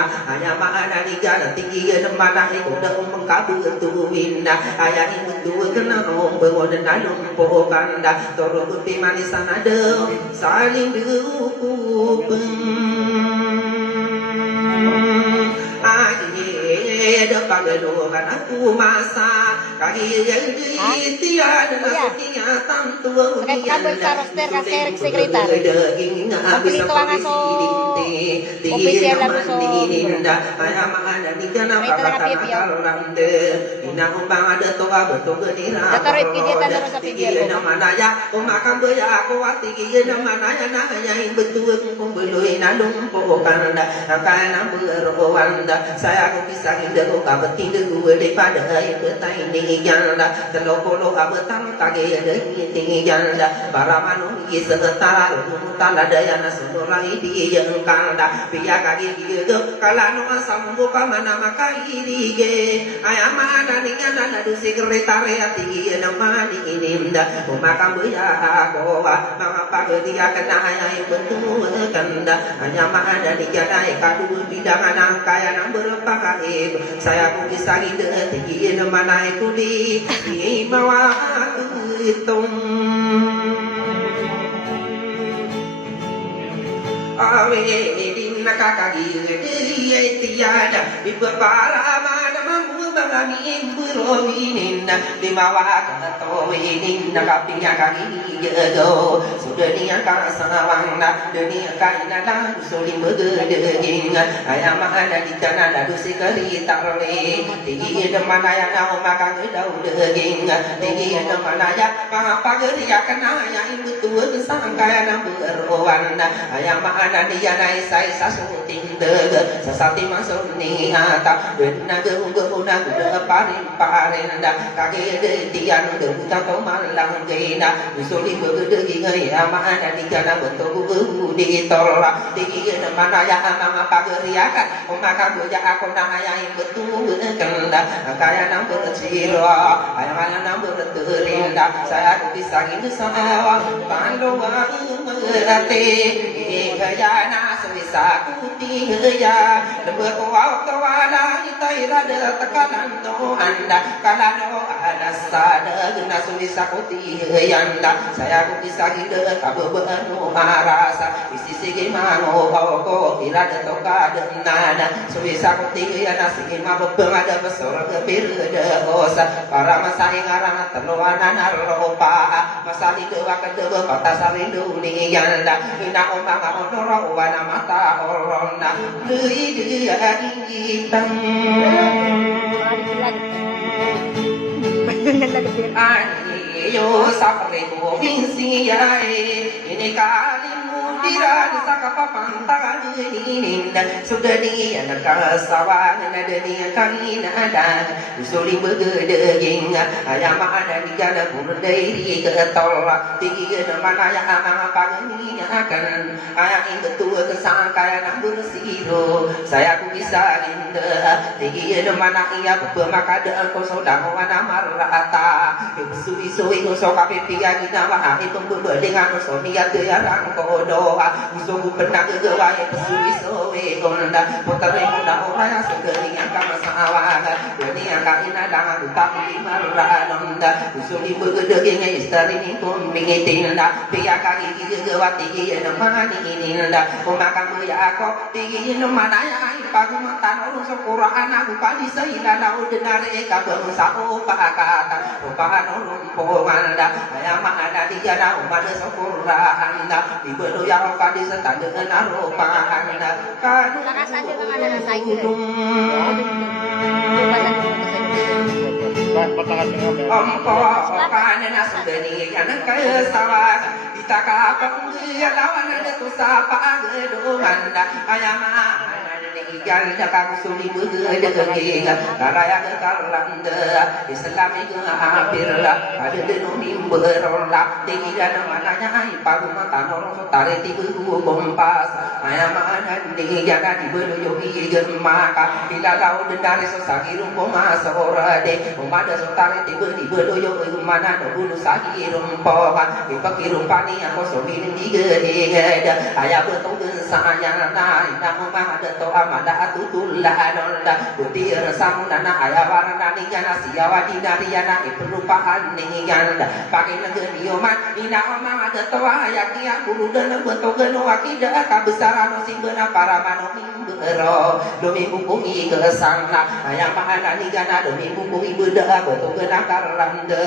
hanya mana di jalan tinggi dan mana itu dah mengkabul tu winda ayah itu kena rombo dan alum pokando toro kupi manisan ada saling dukung depan gelokan aku masa kaki jadi tiada artinya tantu Kabel sa roster kasi Eric Secretar. Kompleto ang aso official na gusto. Dataroy pidya tanong sa pidya ko. Umakam baya ako at tigil naman ay nahayain betul kung beloy na lumpukan kaya berwanda saya ko pisangin dero kabeting dero daripada betai ni janda telokolo abetang kage ni janda para manusia setara tanda daya nasudora di yang kanda pia kage gitu kalano asam buka mana maka irige ayama ni janda du sekretariat tinggi nama ini nda umakam baya ko maka dia kena ayai betul kanda ayama ni janda kadu bidangan kaya nang berpakai saya pun bisa dengan tinggi mana itu di bawah hitung sawe din nakakagi di tiada di para mana mampu bangami burowinin di mawa katowe din nakapinya kagi jego sudah dia kasawang na dunia kaina dan soli begedeging ayam ada di tanah dan sekali tarle tinggi depan ayah nau maka gedau deging tinggi depan ayah mengapa geria kena yang betul sangka yang berwan ayam ada dia naik saya sasuting deg sesati masuk ni ata benar guna parin dah kaki dia nunggu tahu malang gina soli begedeging ayam ada di tanah bentuk di tolak tinggi depan ayah mengapa geria kan maka gue aku nanya yang betul kena kayak nam berciro ayam nam berterindah saya bisa ini sama pandu mengerti kerja nas bisa kuti ya lebih kuat kewala kita irada tekanan no anda kalau ada sada nas bisa kuti yanda saya bisa hidup kabu benu marasa isi segi mango kau irada toka nana bisa kuti ya nasi mabuk ada besar kebirda kosa para masa ingaran teluanan arropa masa di dewa kedua kota sarindu ni yanda ina omang onoro wana mata orona lui dia ingitang ayo sapre ko hinsi ya ini kali Dira saka papan tangan ini dan sudah dia nak kasawan ada dia kami ada usuli begedeging ayam ada di jalan burdei ketolak tinggi mana yang amang pagi akan ayam betul kesangka yang bersiro saya ku bisa indah tinggi mana ia pemakai dan kau sudah mana marata suri-suri kau sok api piagi nama itu dengan sonia tiarang kodo Musuh pernah kegawai pesui sowe gonda Putari muda orang segeri yang kama sawah Doni yang kaina dengan utang di marah nonda Musuh di begedegnya istari ni pun mingitinda Pia kaki kegawat tinggi yang mani ininda Pemakan buya aku tinggi yang mana yang Pagu matan orang sekurang aku kali sehingga nau denar eka bangsa opa kata Opahan orang pomanda Ayam ada di jana umada sekurang Di bedo yang kadi setanda naropahan kanu Lakasan juga nggak ada rasanya. Panen asudeni yang kaya sawah ditakapang dia lawan ada tusapa gedumanda ayam Ikan cakap suli begedeging karaya kekalanda Islami hampir ada denumi berolah tinggi dan mananya pagu mata norong sotare tibu bompas ayam ada di jaga di bedoyogi gemaka tidak tahu dendari sosaki rumpo masorade umada sotare tibu di bedoyogi mana nubulu saki rumpo ipaki rumpani aku sobi di gedegeda ayam betul gesanya ina umah ada toa ada atutulah nolda putih samudana ayawarna ningana siawa dinariana iperupahan ninganda pakai negeri oman ina omang ada toa yakia guru dan betogeno akida kabesaran simbena para manomi bero domi bukumi kesana ayam mahana ningana domi bukumi beda betogena karlanda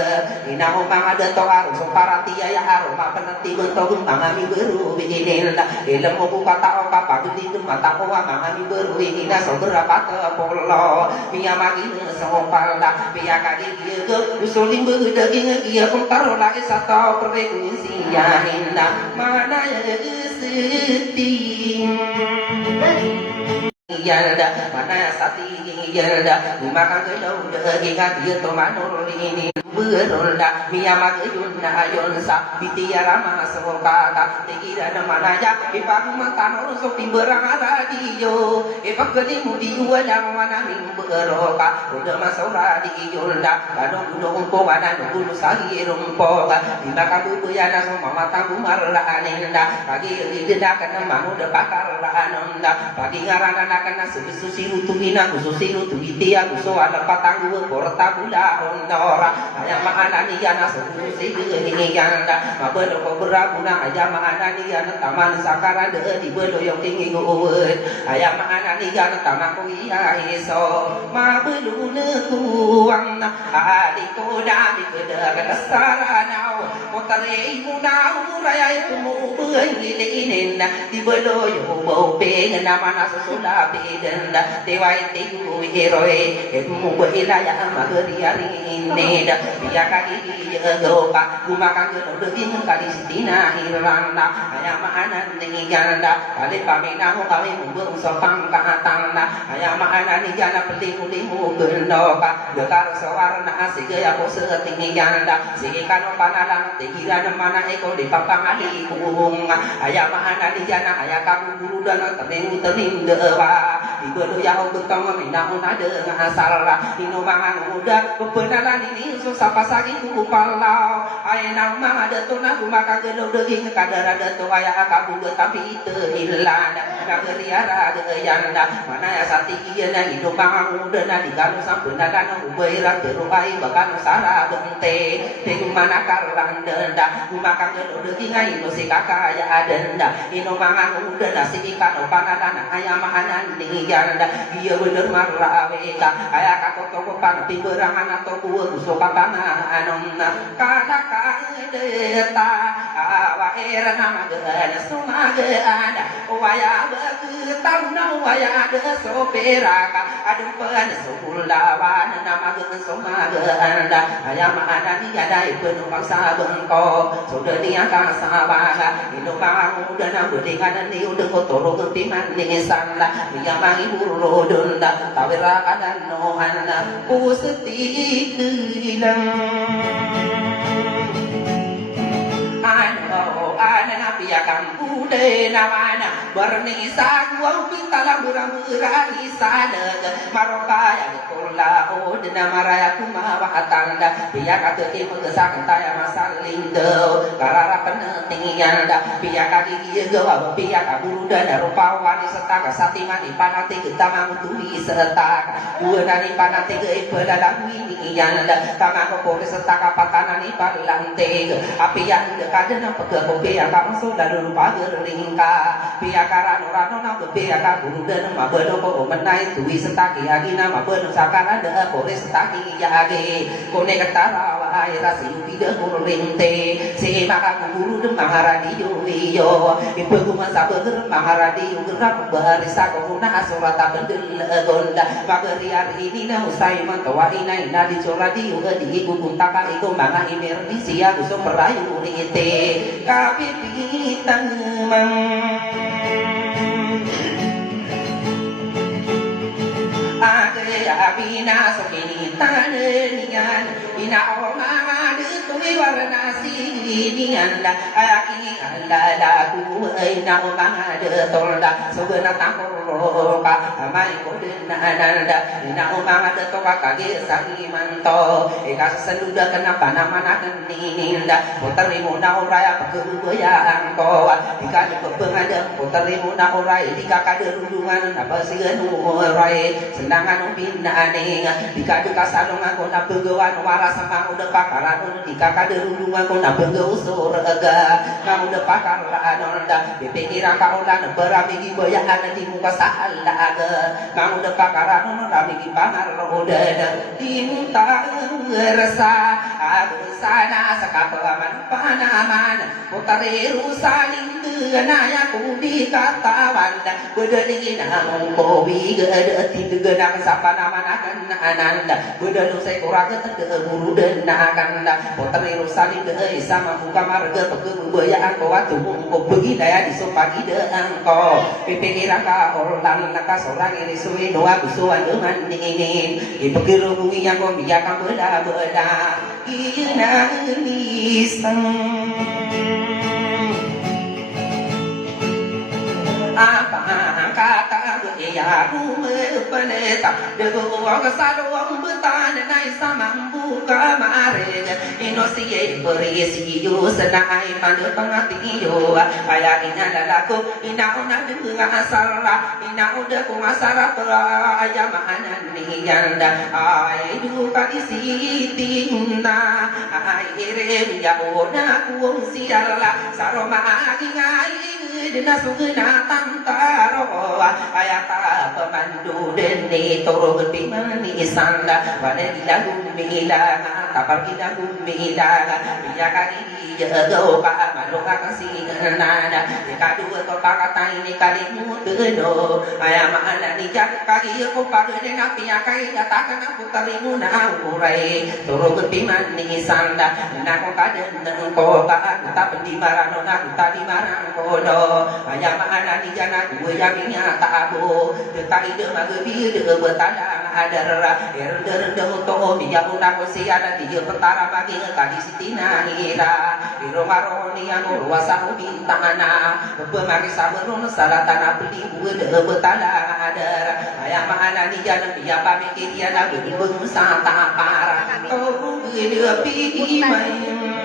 ina omang ada toa rusuk parati ya aroma peneti betog mangami beru bininda ilmu buka ta opa pagdi mata oa mangami beru ini dah seberapa terpolo Pia magi sopalda Pia kaki dia ke Usulim berdaging dia pun taruh lagi satu frekuensi yang indah Mana yang seting Yalda mana sati yalda makan kedau daging dia tomanur ini berolda mia maguna yonsa bitiara masokata tikira mana ya ipaku makan urus timberang radio ipakadi mudi wala mana ning beroka udah masora di yolda kadang gunung po wana dulu sagi rumpo bimaka bubuyana so mama tabu marla anenda kagi dida kana manu de bakal ananda pagi ngarana manakan na susiru tuhina susiru tuhitia kuso ala patang dua porta bula onora ayam mana ni yana susiru ni yana mabelo berabuna ayam mana ni yana taman sakara de di belo yang tinggi uwet ayam mana ni yana taman kuya iso mabelo ne kuang na ali koda di keda keda saranau potare munau raya kumu ini di belo yo bau pengen nama sudah beden dewa itu heroe mu wilayah magari ini dah dia kaki gopa gumakan gedeng kali sitina iranda ayam mana ning ganda kali pamina ho kami mung sopang katangna ayam mana ni jana penting-penting gendoka dekar sawarna sigaya pose tinggi ganda sigikan panalang tigiran mana eko di papang ali kung ayam mana ni jana ayam kamu guru dan tening dewa di belu yau betong mina unade ngasala inomangan muda kebenaran ini susah pasagi ku palau ayenang mah ada tuna kumaka gelo deging kadara ada tu aya kabu tapi teu hilang nageriara de yanda mana ya sati ieu na inomangan muda na diganu sampeuna kana ubeira teu ai bakal sara bente teu mana karang denda kumaka gelo deging ai no sikaka ya denda inomangan muda na sikikan panadana ayam anan ning yanda iya bener maraweka aya kakok pan pimberangan atau kueu soka pangan anonna kana kaedeta awa era nama geana sumaga ada waya beutang na waya de soperaka adu pan sulawan nama geun sumaga anda ayam anan ada penuh paksa bengko sudah dia ka sabaga inu kamu dan beutingan ni udah kotor ketiman ni sanda dia mangi buru dunda tawira kadan no anna pusti hilang ana piakan bude namana bernisa gua pintala murah-murah isana maroka ya kola odna maraya kuma watanda pia kate ieu gesak taya masal lindo karara pentingan da pia kaki ieu gawa pia kaburu dan rupa wani setaka satimani panati getama mutui setaka buana ni panati ge pedala wini yanda kama ko setaka patanani parlante api yang dekadena pega kopi yang kamu sudah lupa gerlingka pia karano rano na pia ka guru dan mabeno ko menai tuwi setaki agina mabeno sakara de pore setaki yage kone ketara wa aira siupi de kurlinte si maka guru de maharadi yo ibu kuma sabeger maharadi yo gerak barisa ko na asurata bendel gonda magariar ini na usai mantawa ina di coradi yo di ibu kuntaka iko manga imer di sia gusto merayu rite kapitang mang ade abina sokini tanenian ina oma de tumi warna sinian la aki ala la ku ina oma de tolda sobena takoroka amai kodena nanda ina oma de toka kage sani manto eka seluda kenapa nama ninda putri muna uraya pakebuya angko dika pengadeng putri muna uraya dika kaderungan apa sigen urai senangan pinane dika dika salongan kona pegawan waras sama udah pakaran dika kaderungan kona pegau surga kamu udah pakaran onda pikiran kau dan berami bayaan di muka salaga kamu udah pakaran rami panar udah diminta rasa sana sakapaman panaman putari rusaling denaya kudi katawan bedeli namung kobi gede tindegenang sapanaman akan ananda bedelu saya kurang ketege buru denakan putari rusaling de sama buka marga pegebaya ko watu ko begi daya disopagi de angko pipikiran ka orang naka sorang ini suwi doa kusuan dengan dingin ipikiru bumi yang ko biya ka beda ina isang apa kata ya bume peneta dewa kesaluang betan nai samambu kamare inosie berisi yo senai pandu pangatiyo ayahnya dalaku inau na dengar asara inau de ku asaraaya mahanan ni yanda ai du kadisi tinna ai ire ya ona ku siala saroma agingai dina sugena tantaro ayata pemandu deni toro bimani sanda wane dilagumila tapar dilagumila ya kali jago ka maluka kasinana kadu ko pakata ini kali mudeno ayama anani jak kali ko pagene na piya kai ta kana putari muna urai toro bimani sanda na ko kaden ko ka ta pendi marano na ta di marano do ayama anani jana gue yabinya tabu ta ide magebi de betala adara erde to biya una ko siana di petara bagi kali sitina ira biro maroni anu ruasa bintana pemari sabrun salatana beli gue de betala adara ayama anani jana biya pami kiriana bung sa ta para oh gue pi mai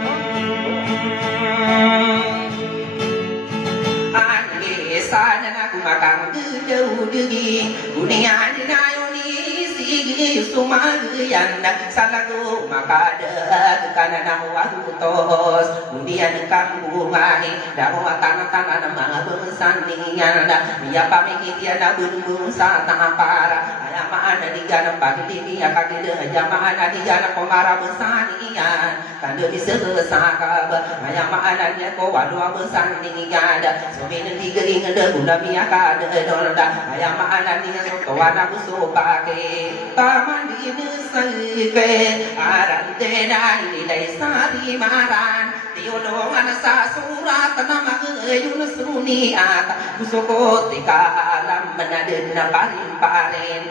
sana na kumakang jauh degi dunia ni nayoni sigi sumagian salaku makada kana na wahutos dunia nekang bungai dahu tanah-tanah nama bersandingan dia pamiki dia na bunung sa para ayama ana di jana pagi di ya kagede jama ana di jana komara bersandingan kande bisa sakab ayama ana nya ko wadua bersandingan somene digering guna miaka donda ayama anani to wana buso pake taman ini saipe arante na ini dai sari maran tiono anasa surat nama yun suni ata busoko tika alam menaden na parin paren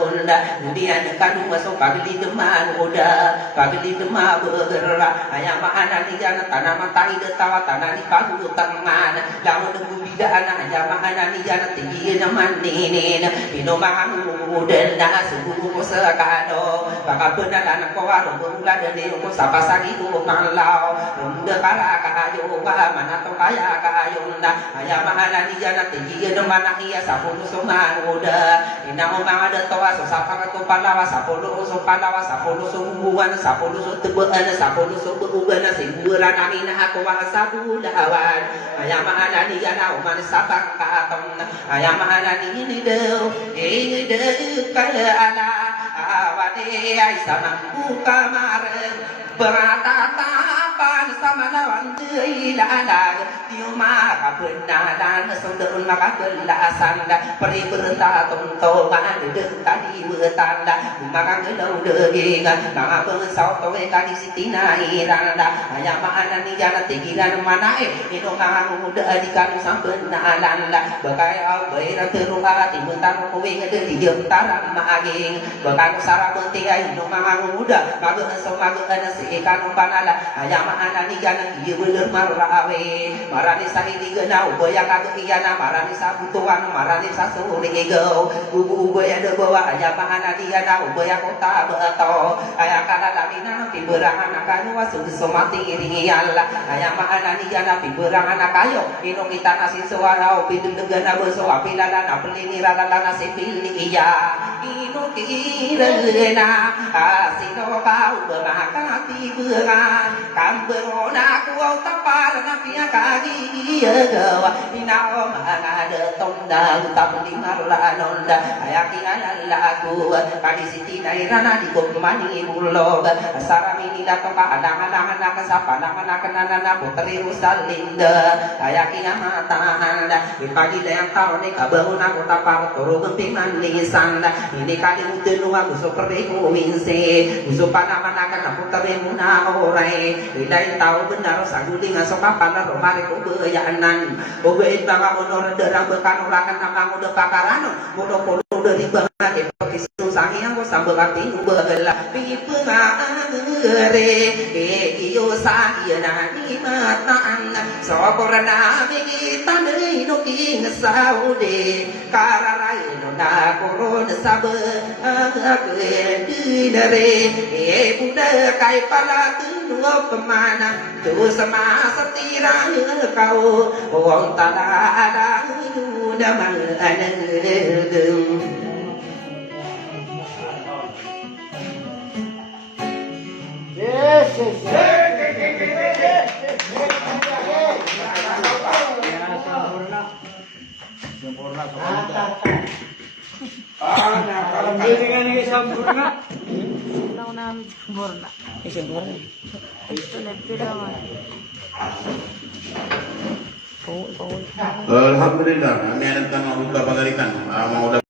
onda dia kanu masuk pagli deman oda pagli demah bergerak ayama anani jana tanaman tai de tawa tanani pagu tangan lamun bida anak ayama anani jana tinggi naman ninin ino mahamu dan suku sekado baka benar anak ko warung bulan dan ko sapa sagi ko malau ronde para kayo mana to kaya kayo na ayama anani jana tinggi naman iya sapulu suman uda ina umang ada to so sapa ko palawa sapulu so hubungan sapulu so tebean sapulu so berugan simburan amina ako wa sabulawan ayama anani jana man sabang katon ayama anani ini de kala ala awade ai sama buka mare beratata pan sama lawan deui lada tiuma kapena dan sondeun maka belasan da peri berta tonto ma de tadi betanda maka gelau deui na beusau to kali sitina iranda ayama anani jana tigiran manae ino kangu de adikan sampena landa bakai au beira terua timutan ko wing de di taram maging bakai sara benti ai ino kangu muda maga so maga ikan panala ayama anani jana ieu beuleur marawe marani sahidi geuna ubaya kageuyana marani sabutuan marani sasuri geu ubaya de bawa ayama anani jana ubaya kota beto aya kana lamina pibeurang anak kayu wasu somati iri Allah ayama anani jana pibeurang anak kayu ino kita nasi suara pidegana beso apilana pelini ralana sipili iya ino kirena asino kau berangkat tibeungan kamberona ku tapar na pia kagi gawa inao mangade tonda utap di marla nonda ayaki alala ku kadi siti nairana di kumani bulog saramini dato ka adang-adang na kasapa na kanana putri usalinda ayaki amatahan ipagi dayang taon ni kabahun aku tapar turu gempiman lisanda ini kali utenu aku seperti kuminse usupan akan putri muna orai dai tahu benar sagudi ngasok kapal romare ko beyanan obein baka honor derang bekan urakan namang udah pakarano mudo polo dari bangake pakisu sang yang ko sambil bakti belah pi pengare iyo sa na ni matan soborana mi tanai no king saude kararai no na koron sabe dinare buddha kai pala tu kemana tu sama setira kau orang tada da mang aneng Alhamdulillah, kami ada tentang mau buka pagarikan, mau